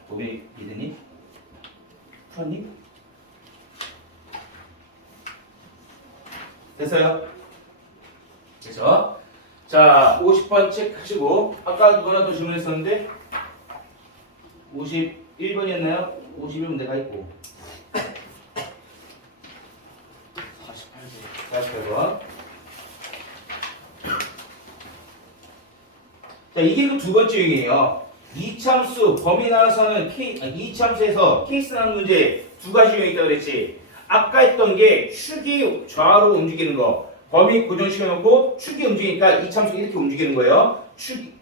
우리 이드니? 풀었니? 됐어요? 그래서 자 50번 체크하시고 아까 누구나 더 질문했었는데 51번이었나요? 51번 내가 있고 48번 자, 이게 그 두 번째 유형이에요. 이참수 범위 나눠서는 이참수에서 케이스 나누는 문제 두 가지 유형이 있다고 그랬지. 아까 했던 게 축이 좌우로 움직이는 거. 범위 고정시켜놓고 축이 움직이니까 이참수 이렇게 움직이는 거예요.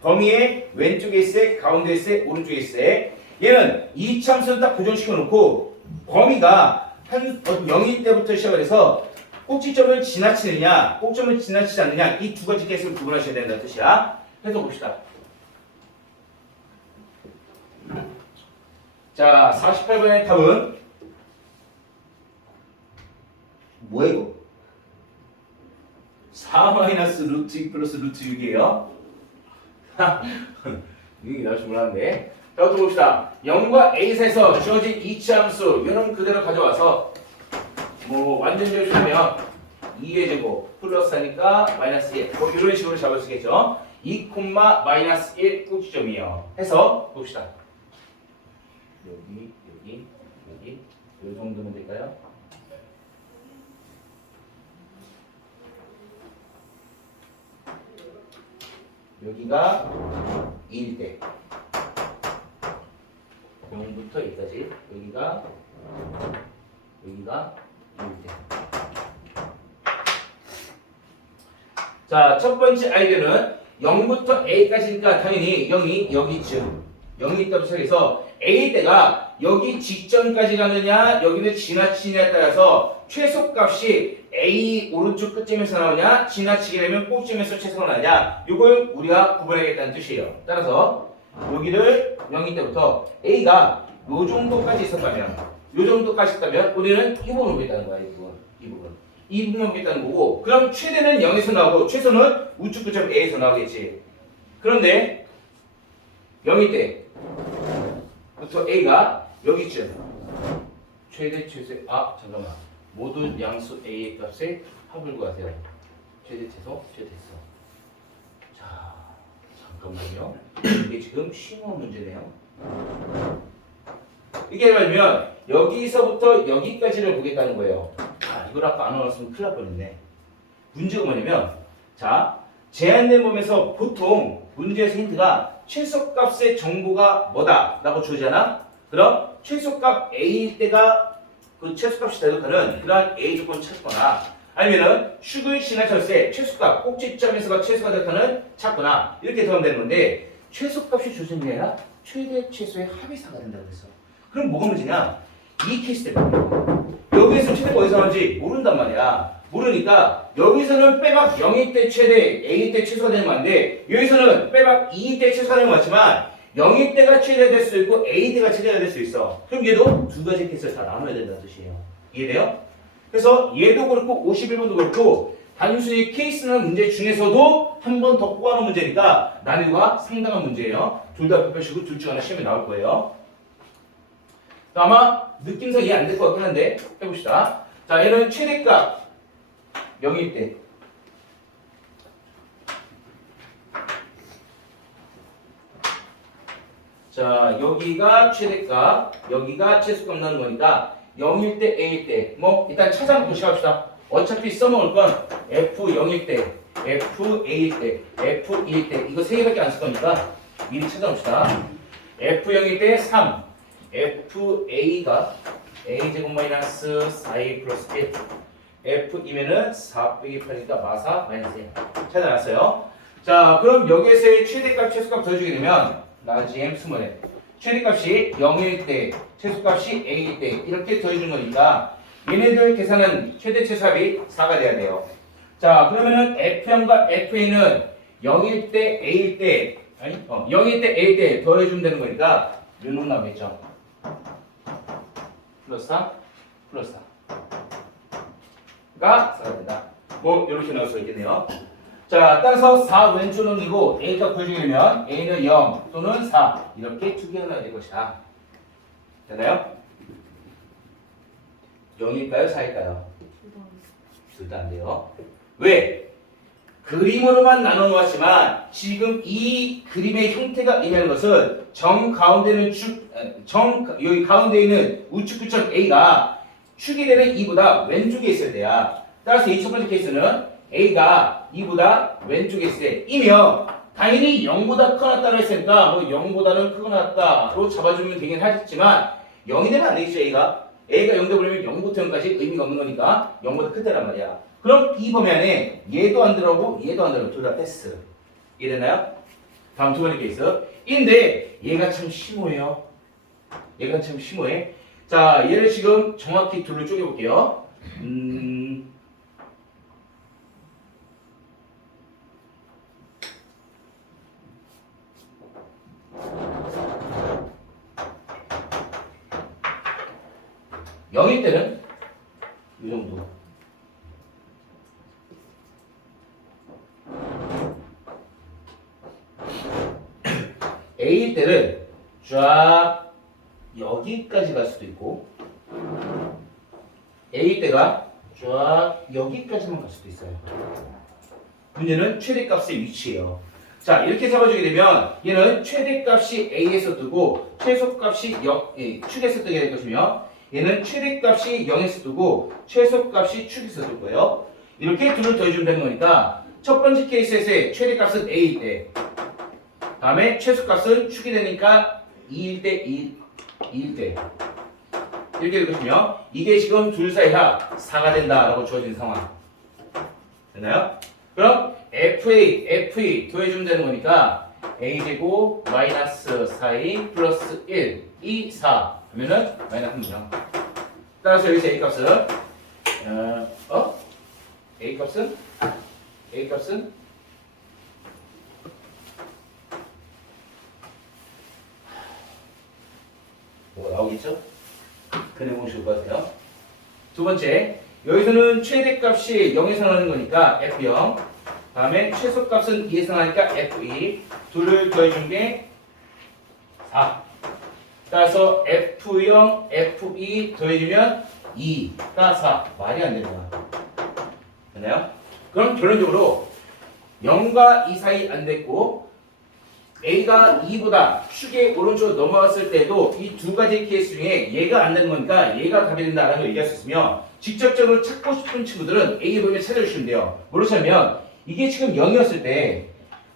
범위의 왼쪽에 있어, 가운데 있어, 오른쪽에 있어. 얘는 이참수는 딱 고정시켜놓고 범위가 한 0일 때부터 시작을 해서 꼭지점을 지나치느냐, 꼭점을 지나치지 않느냐 이 두 가지 케이스를 구분하셔야 된다는 뜻이야. 해서 봅시다. 자, 48번의 답은 뭐야 이거? 4 마이너스 루트 2 플러스 루트 6이에요. 이게 나올 줄 몰랐는데. 자, 또 봅시다. 0과 a 사이에서 주어진 이치함수 이런 그대로 가져와서 뭐 완전히 주면 2의 제곱 플러스 하니까 마이너스 1 뭐 이런 식으로 잡을 수 있겠죠. 2, 마이너스 1 꼭지점이에요. 해서 봅시다. 여기 이 정도면 될까요? 여기가 2일 때 0부터 2까지 여기가 2일 때. 자, 첫 번째 아이디어는 0부터 a까지니까 당연히 0이 여기쯤 0이 있다고 시작해서 a 때가 여기 직전까지 가느냐 여기를 지나치느냐에 따라서 최소값이 a 오른쪽 끝점에서 나오냐 지나치게 되면 꼭지점에서 최소가 나냐 이걸 우리가 구분하겠다는 뜻이에요. 따라서 여기를 0일 때부터 a가 요 정도까지 있었다면 요 정도까지 있다면 우리는 이 부분을 보겠다는 거야. 이 부분만 보겠다는 거고 그럼 최대는 0에서 나오고 최소는 우측 끝점 a에서 나오겠지. 그런데 0일 때부터 a가 여기쯤 최대 최소 잠깐만 모든 양수 a의 값에 합을 구하세요. 최대 최소. 자, 잠깐만요. 이게 지금 심화 문제네요. 이게 말하면 여기서부터 여기까지를 보겠다는 거예요. 이걸 아까 안 넣었으면 큰일 날 뻔했네. 문제가 뭐냐면 자, 제한된 범위에서 보통 문제에서 힌트가 최소값의 정보가 뭐다 라고 주잖아. 그럼 최소값 a일 때가 그 최소값이 대독하는 그러한 a 조건을 찾거나 아니면은 축을 지나쳤을 때 최소값 꼭지점에서가 최소가 대독하는 찾거나 이렇게 들어가면 되는 건데 최소값이 주어진 게 아니라 최대 최소의 합의사가 된다고 했어. 그럼 뭐가 문제냐? 이 케이스 때문에 여기에서 최대가 어디서 나오는지 모른단 말이야. 모르니까 여기서는 빼박 0일 때 최대, a일 때 최소가 되는 건데 여기서는 빼박 2일 때 최소가 되는 거 같지만 0일 때가 최대가 될 수 있고 a일 때가 최대가 될 수 있어. 그럼 얘도 두 가지 케이스를 다 나눠야 된다는 뜻이에요. 이해돼요? 그래서 얘도 그렇고 51번도 그렇고 단순히 케이스나 문제 중에서도 한 번 더 뽑아놓은 문제니까 난이도가 상당한 문제예요. 둘 다 별표시고 둘 중 하나 시험에 나올 거예요. 아마 느낌상 이해 안 될 것 같긴 한데 해봅시다. 자, 얘는 최대값 0일 때 자, 여기가 최대값 여기가 최소값 나는 거니까 0일 때 a일 때 뭐 일단 찾아놓고 시작합시다. 어차피 써먹을 건 f0일 때 f-a일 때 f2일 때 이거 세 개밖에 안 쓸 거니까 미리 찾아놓읍시다. f0일 때 3 FA가 A제곱 마이너스 4A 플러스 1 F2면은 4 빼기 8이니까 마사 마이너스 1 찾아놨어요. 자, 그럼 여기에서의 최대값 최소값 더해주게 되면 라지 M 스몰 M 최대값이 0일 때 최소값이 A일 때 이렇게 더해준 거니까 얘네들 계산은 최대 최소합이 4가 돼야 돼요. 자, 그러면은 F0과 FA는 0일 때 A일 때 0일 때 A일 때 더해주면 되는 거니까 요놈 나오겠죠. 플러스 3, 플러스 4가 4가 된다. 뭐 이렇게 나올 수 있겠네요. 자, 따라서 4 왼쪽 넘기고 A가 구해주려면 A는 0 또는 4 이렇게 두 개가 나야 될 것이다. 되나요? 0일까요? 4일까요? 둘 다 안 돼요. 왜? 그림으로만 나눠 놓았지만 지금 이 그림의 형태가 의미하는 것은 여기 가운데 있는 우측 끝점 A가 축이 되는 2보다 왼쪽에 있어야 돼요. 따라서 이 첫 번째 케이스는 A가 2보다 왼쪽에 있을 때 이며 당연히 0보다 크거나 같다고 했으니까 뭐 0보다는 크거나 같다로 잡아주면 되긴 하겠지만 0이 되면 안 되겠죠. A가 0 되버리면 0부터 0까지 의미가 없는 거니까 0보다 크다란 말이야. 그럼 이 범위 안에 얘도 안 들어오고 얘도 안 들어오고 둘 다 패스. 이해되나요? 다음 두 번째 케이스. 인데 얘가 참 심오해요. 얘가 참 심오해. 자, 얘를 지금 정확히 둘로 쪼개볼게요. 영일 때는 이 정도. A일 때는 쫙 여기까지 갈 수도 있고 A일 때가 쫙 여기까지만 갈 수도 있어요. 문제는 최대값의 위치예요. 자, 이렇게 잡아주게 되면 얘는 최대값이 A에서 뜨고 최소값이 축에서 뜨게 될 것이며 얘는 최대값이 0에서 뜨고 최소값이 축에서 뜰 거예요. 이렇게 둘을 더해주면 되는 거니까 첫 번째 케이스에서의 최대값은 A일 때 다음에 최소값은 축이 되니까 2일 때 2일 때 이렇게 될 것이며 이게 지금 둘 사이가 4가 된다라고 주어진 상황. 됐나요? 그럼 FA 더해주면 되는 거니까 A제곱 마이너스 4A 플러스 1 2, 4 하면은 마이너스 3이죠. 따라서 여기서 A값은 A값은 뭐가 나오겠죠? 그려보면 좋을 것 같아요. 두 번째, 여기서는 최대값이 0에서 나는 거니까 F0 다음에 최소값은 2에서 나니까 F2 둘을 더해준 게 4 따라서 F0, F2 더해주면 2가 4 말이 안 되는 거야. 됐나요? 그럼 결론적으로 0과 2 사이 안 됐고 A가 2보다 축의 오른쪽으로 넘어갔을 때도 이 두 가지 케이스 중에 얘가 안 되는 거니까 얘가 답이 된다라는 걸 얘기할 수 있으며 직접적으로 찾고 싶은 친구들은 A 범위를 찾아주시면 돼요. 뭐로 찾으면 이게 지금 0이었을 때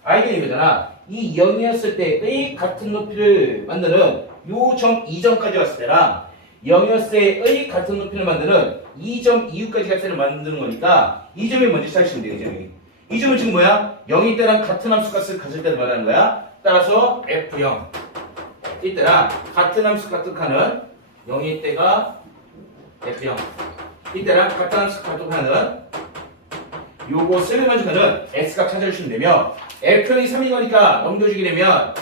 아이디어이잖아. 이 0이었을 때의 같은 높이를 만드는 요 점 2점까지 왔을 때랑 0이었을 때의 같은 높이를 만드는 2점 이후까지 갔을 때를 만드는 거니까 이 점이 먼저 찾으시면 돼요. 이 점이. 이 점은 지금 뭐야? 0일 때랑 같은 함수 값을 가질 때를 말하는 거야. 따라서 F0 이때랑 같은 함수 가득하는 0일 때가 F0 이때랑 같은 함수 가득하는 요것을 먼저 가는 X값 찾아주시면 되며 F0이 3인 거니까 넘겨주게 되면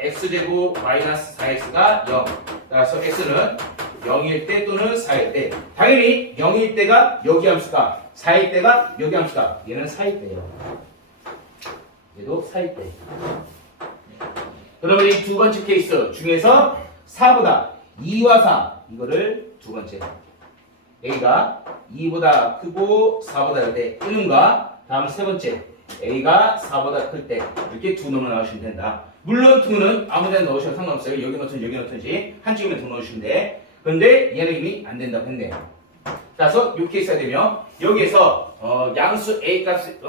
X제곱 마이너스 4X가 0 따라서 X는 0일 때 또는 4일 때 당연히 0일 때가 여기 함수가 4일 때가 여기 함수가 얘는 4일 때예요. 얘도 4일 때. 그러면 이 두 번째 케이스 중에서 4보다 2와 4 이거를 두 번째 A가 2보다 크고 4보다 할 때 이놈과 다음 세 번째 A가 4보다 클 때 이렇게 두 놈을 넣으시면 된다. 물론 두는 아무 데나 넣으셔도 상관없어요. 여기 넣든지 여기 넣든지 한쪽에만 더 넣으시면 돼. 근데 얘는 이미 안 된다고 했네요. 그래서 이 케이스가 되면 여기에서 양수 A 값이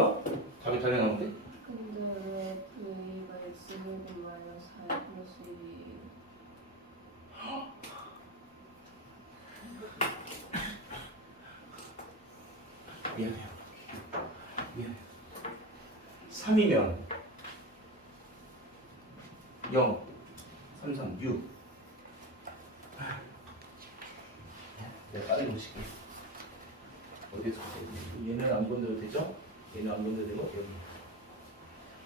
답이 더 나오는데? 근데 왜 A가 X제곱 마이너스 4 플러스 2 미안해요. 3이면 0, 3, 3, 6 내가 빠르게 보실게. 어디에서 보세요? 얘는 안 건드려도 되죠? 얘는 안 건드려도 되고 여기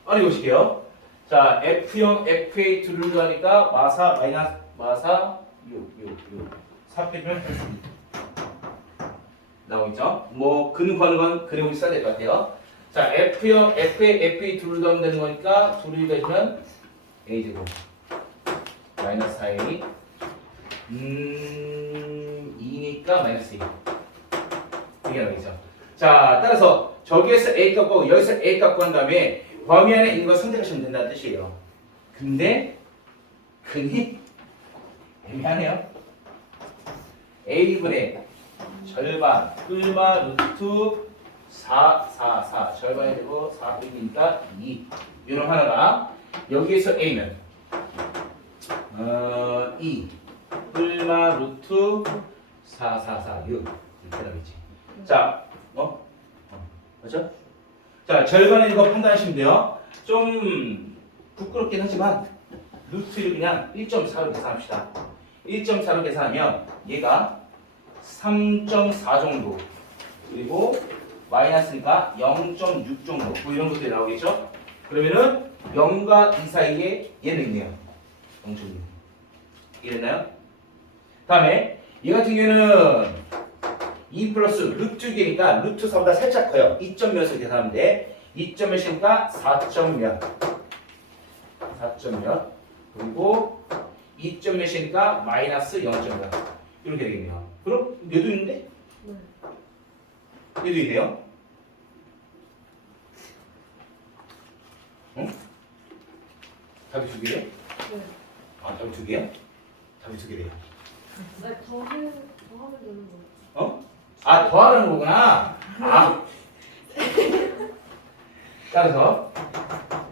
빠르게 보실게요. 자, F0, FA 둘을 하니까 마사 마이너스 마사 6 4 빼면 나오겠죠? 뭐 근을 구하는 건 그림을 써야 될 것 같아요. 자, F0, FA, FA 둘을 더하면 되는 거니까 둘을 더하면 A제곱 마이너스 4A 2니까 마이너스 2 이게 나오겠죠? 자, 따라서 저기에서 A 값 구하고 여기서 A 값 구한 다음에 범위 안에 있는 거 선택하시면 된다는 뜻이에요. 근데 근이 애매하네요. A분의 절반, 얼마 루트 4, 4, 4 절반이 되고 4 빼기니까 2 이런 하나가 여기에서 A는 2 뿔마 루트 4, 4, 4, 6 이렇게 나겠지. 자, 맞죠? 자, 절반의 이거 판단하시면 돼요. 좀 부끄럽긴 하지만 루트를 그냥 1.4로 계산합시다. 1.4로 계산하면 얘가 3.4 정도 그리고 마이너스니까 0.6 정도 뭐 이런 것들이 나오겠죠? 그러면은 0과 2 사이에 얘는 있네요. 0.6 이랬나요? 다음에 얘 같은 경우에는 2 플러스 루트 2개니까 루트 4보다 살짝 커요. 2.몇을 계산하면 돼. 2.몇이니까 4.몇 4.몇 그리고 2.몇이니까 마이너스 0.몇 이렇게 되겠네요. 그럼 얘도 있는데? 얘도 있네요. 응? 답이 두 개요? 네. 아, 답이 두 개야? 답이 두 개래요. 더하면 되는 거예요. 어? 아, 더하는 거구나. 아. 따라서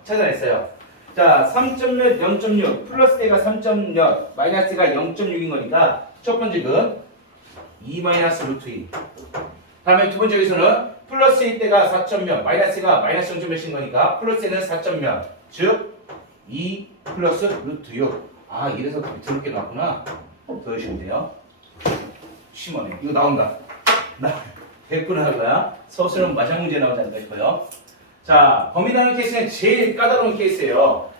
찾아냈어요. 자, 3.몇, 0.6 플러스 대가 3.몇 마이너스가 0.6인 거니까 첫 번째 근 2 마이너스 루트 2. 다음에 두 번째 여기서는 플러스 1대가 4.몇 마이너스가 마이너스 0.몇인 거니까 플러스는 4.몇 즉 2 플러스 루트 6. 아, 이래서 드럽게 나왔구나. 더하시면 돼요. 심하네. 이거 나온다. 나 100분 할 거야. 서술은 마지막 문제 나오지 않을까 싶어요. 자, 범위 나누는 케이스는 제일 까다로운 케이스예요.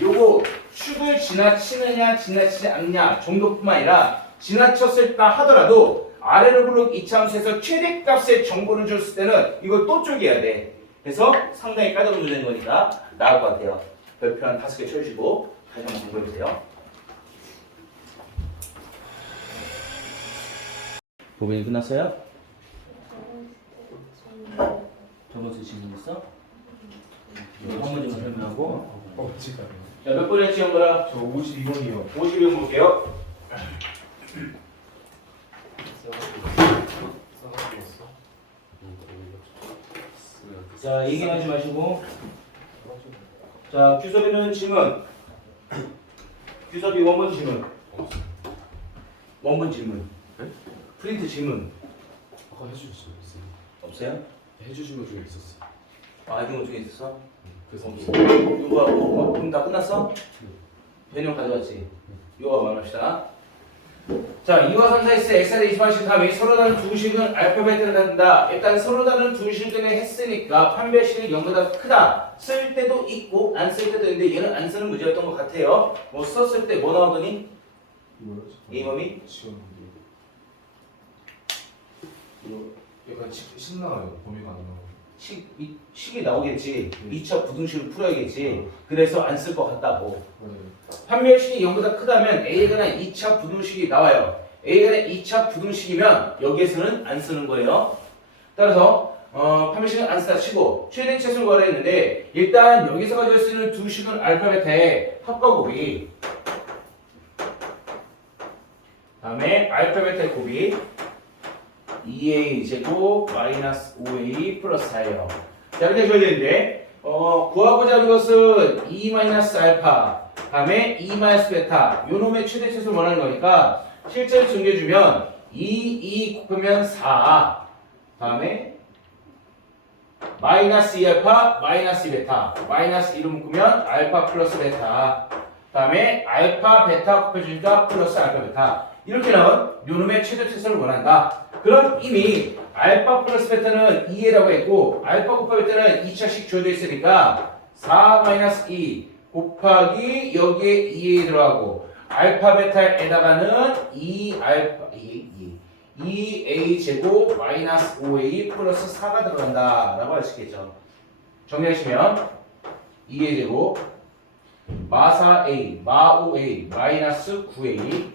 요거 축을 지나치느냐 지나치지 않느냐 정도뿐만 아니라 지나쳤을다 하더라도 아래로 블록 이차함수에서 최대값의 정보를 줬을 때는 이거 또 쪼개야 돼. 그래서 상당히 까다로운 문제인 거니까 나올 것 같아요. 별표 한 5개 쳐주시고 다시 한번 공부해보세요. 보면이 끝났어요? 저번주에 질문했어? 한 문제만 설명하고 지금 자, 몇 번에 시험 거라? 저 52번이요. 52번 볼게요. 자, 얘기하지 마시고 자, 규섭이는 질문 규섭이 원본 질문 원본 질문 네? 프린트 질문 아까 해주셨어요. 없어요? 해주신 것 중에 있었어. 아, 이런 거 중에 있었어? 그래서 요거 그럼 다 끝났어? 변형 가져왔지? 요거 만납시다. 자, 2와 3, 4, X, X에 20원씩 하면 서로 다른 두 식은 알파벳을 갖는다. 일단 서로 다른 두 식을 했으니까 판별식이 0보다 크다. 쓸 때도 있고 안 쓸 때도 있는데 얘는 안 쓰는 문제였던 것 같아요. 뭐 썼을 때 뭐 나오더니? 이거요? A범위? 지웠는데 이거 약간 신나요. 범위가 안 나와. 식이 나오겠지. 2차 부등식을 풀어야겠지. 그래서 안 쓸 것 같다고. 네. 판별식이 0보다 크다면 A가 2차 부등식이 나와요. A가 2차 부등식이면 여기에서는 안 쓰는 거예요. 따라서 판별식은 안 쓰다 치고 최대 최소를 구하라 했는데 일단 여기서 가져올 수 있는 두 식은 알파벳의 합과 곱이 다음에 알파벳의 곱이 2a 제곱 마이너스 5a 플러스 4예요. 자, 이렇게 줘야 되는데 구하고자 하는 것은 2 마이너스 알파 다음에 2 마이너스 베타 요 놈의 최대 최소를 원하는 거니까 실제로 정해주면 2 곱하면 4 다음에 마이너스 2 알파 마이너스 2 베타 마이너스 2로 묶으면 알파 플러스 베타 다음에 알파 베타 곱해주니까 플러스 알파 베타 이렇게 나온 요 놈의 최대 최소를 원한다. 그럼 이미 알파 플러스 베타는 2a라고 했고 알파 곱하기 베타는 2차씩 주어져 있으니까 4 마이너스 2 곱하기 여기에 2a 들어가고 알파 베타에다가는 2a 제곱 마이너스 5a 플러스 4가 들어간다 라고 할 수 있겠죠. 정리하시면 2a 제곱 마4a 마5a 마이너스 9a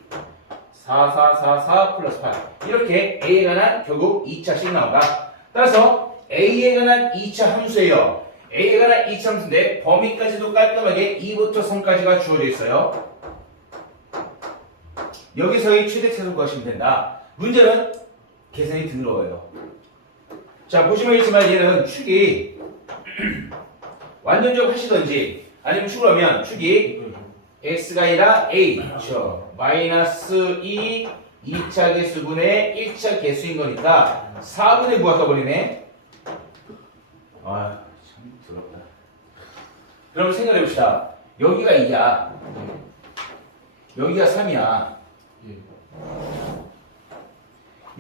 4, 4, 4, 4 플러스 8 이렇게 A에 관한 결국 2차씩 나온다. 따라서 A에 관한 2차 함수예요. A에 관한 2차 함수인데 범위까지도 깔끔하게 2부터 3까지가 주어져 있어요. 여기서의 최대 최소 구하시면 된다. 문제는 계산이 드물어요. 자 보시면 있지만 얘는 축이 완전적으로 하시던지 아니면 축을 하면 축이 x가 아니라 a 그렇죠. 마이너스 2 2차 개수분의 1차 개수인 거니까 4분의 9가 떠버리네. 아 참 부럽다. 그럼 생각해 봅시다. 여기가 2야. 여기가 3이야. 예.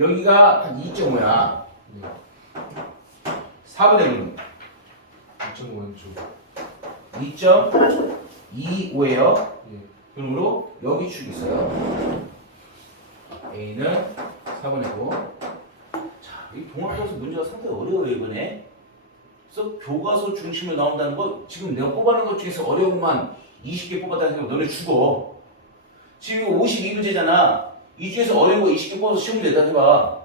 여기가 한 2.5야. 네. 4분의 9는 2.5쪽. 2.25예요. 예. 그러므로 여기 축이 있어요. A는 4분의 9. 자, 이 동학교에서 문제가 상당히 어려워요 이번에. 그래서 교과서 중심으로 나온다는 거 지금 내가 뽑아놓은 것 중에서 어려운 것만 20개 뽑았다는 생각 너네 죽어. 지금 52문제잖아. 이 중에서 어려운 거 20개 뽑아서 시험 문제 내다 해봐.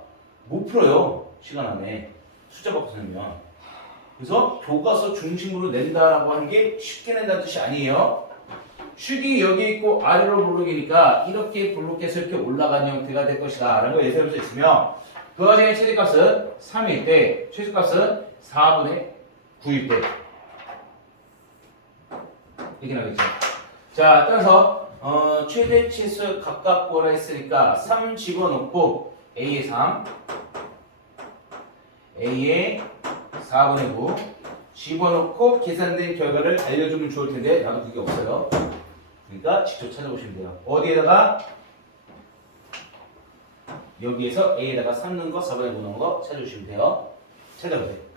못 풀어요. 시간 안에. 숫자 바꿔서 내면. 그래서 교과서 중심으로 낸다라고 하는 게 쉽게 낸다는 뜻이 아니에요. 축이 여기 있고 아래로 블록이니까 이렇게 블록해서 이렇게 올라가는 형태가 될 것이다 라는 거 예상할 수 있으며 그 과정의 최대값은 3일 때 최소값은 4분의 9일 때 이렇게 나겠죠. 자 따라서 최대 치수 각각 구하라 했으니까 3 집어넣고 A에 3 A에 4분의 9 집어넣고 계산된 결과를 알려주면 좋을 텐데 나도 그게 없어요. 그러니까 직접 찾아보시면 돼요. 어디에다가 여기에서 A에다가 3 넣은 거 4분의 9 넣은 거 찾아주시면 돼요. 찾아보세요.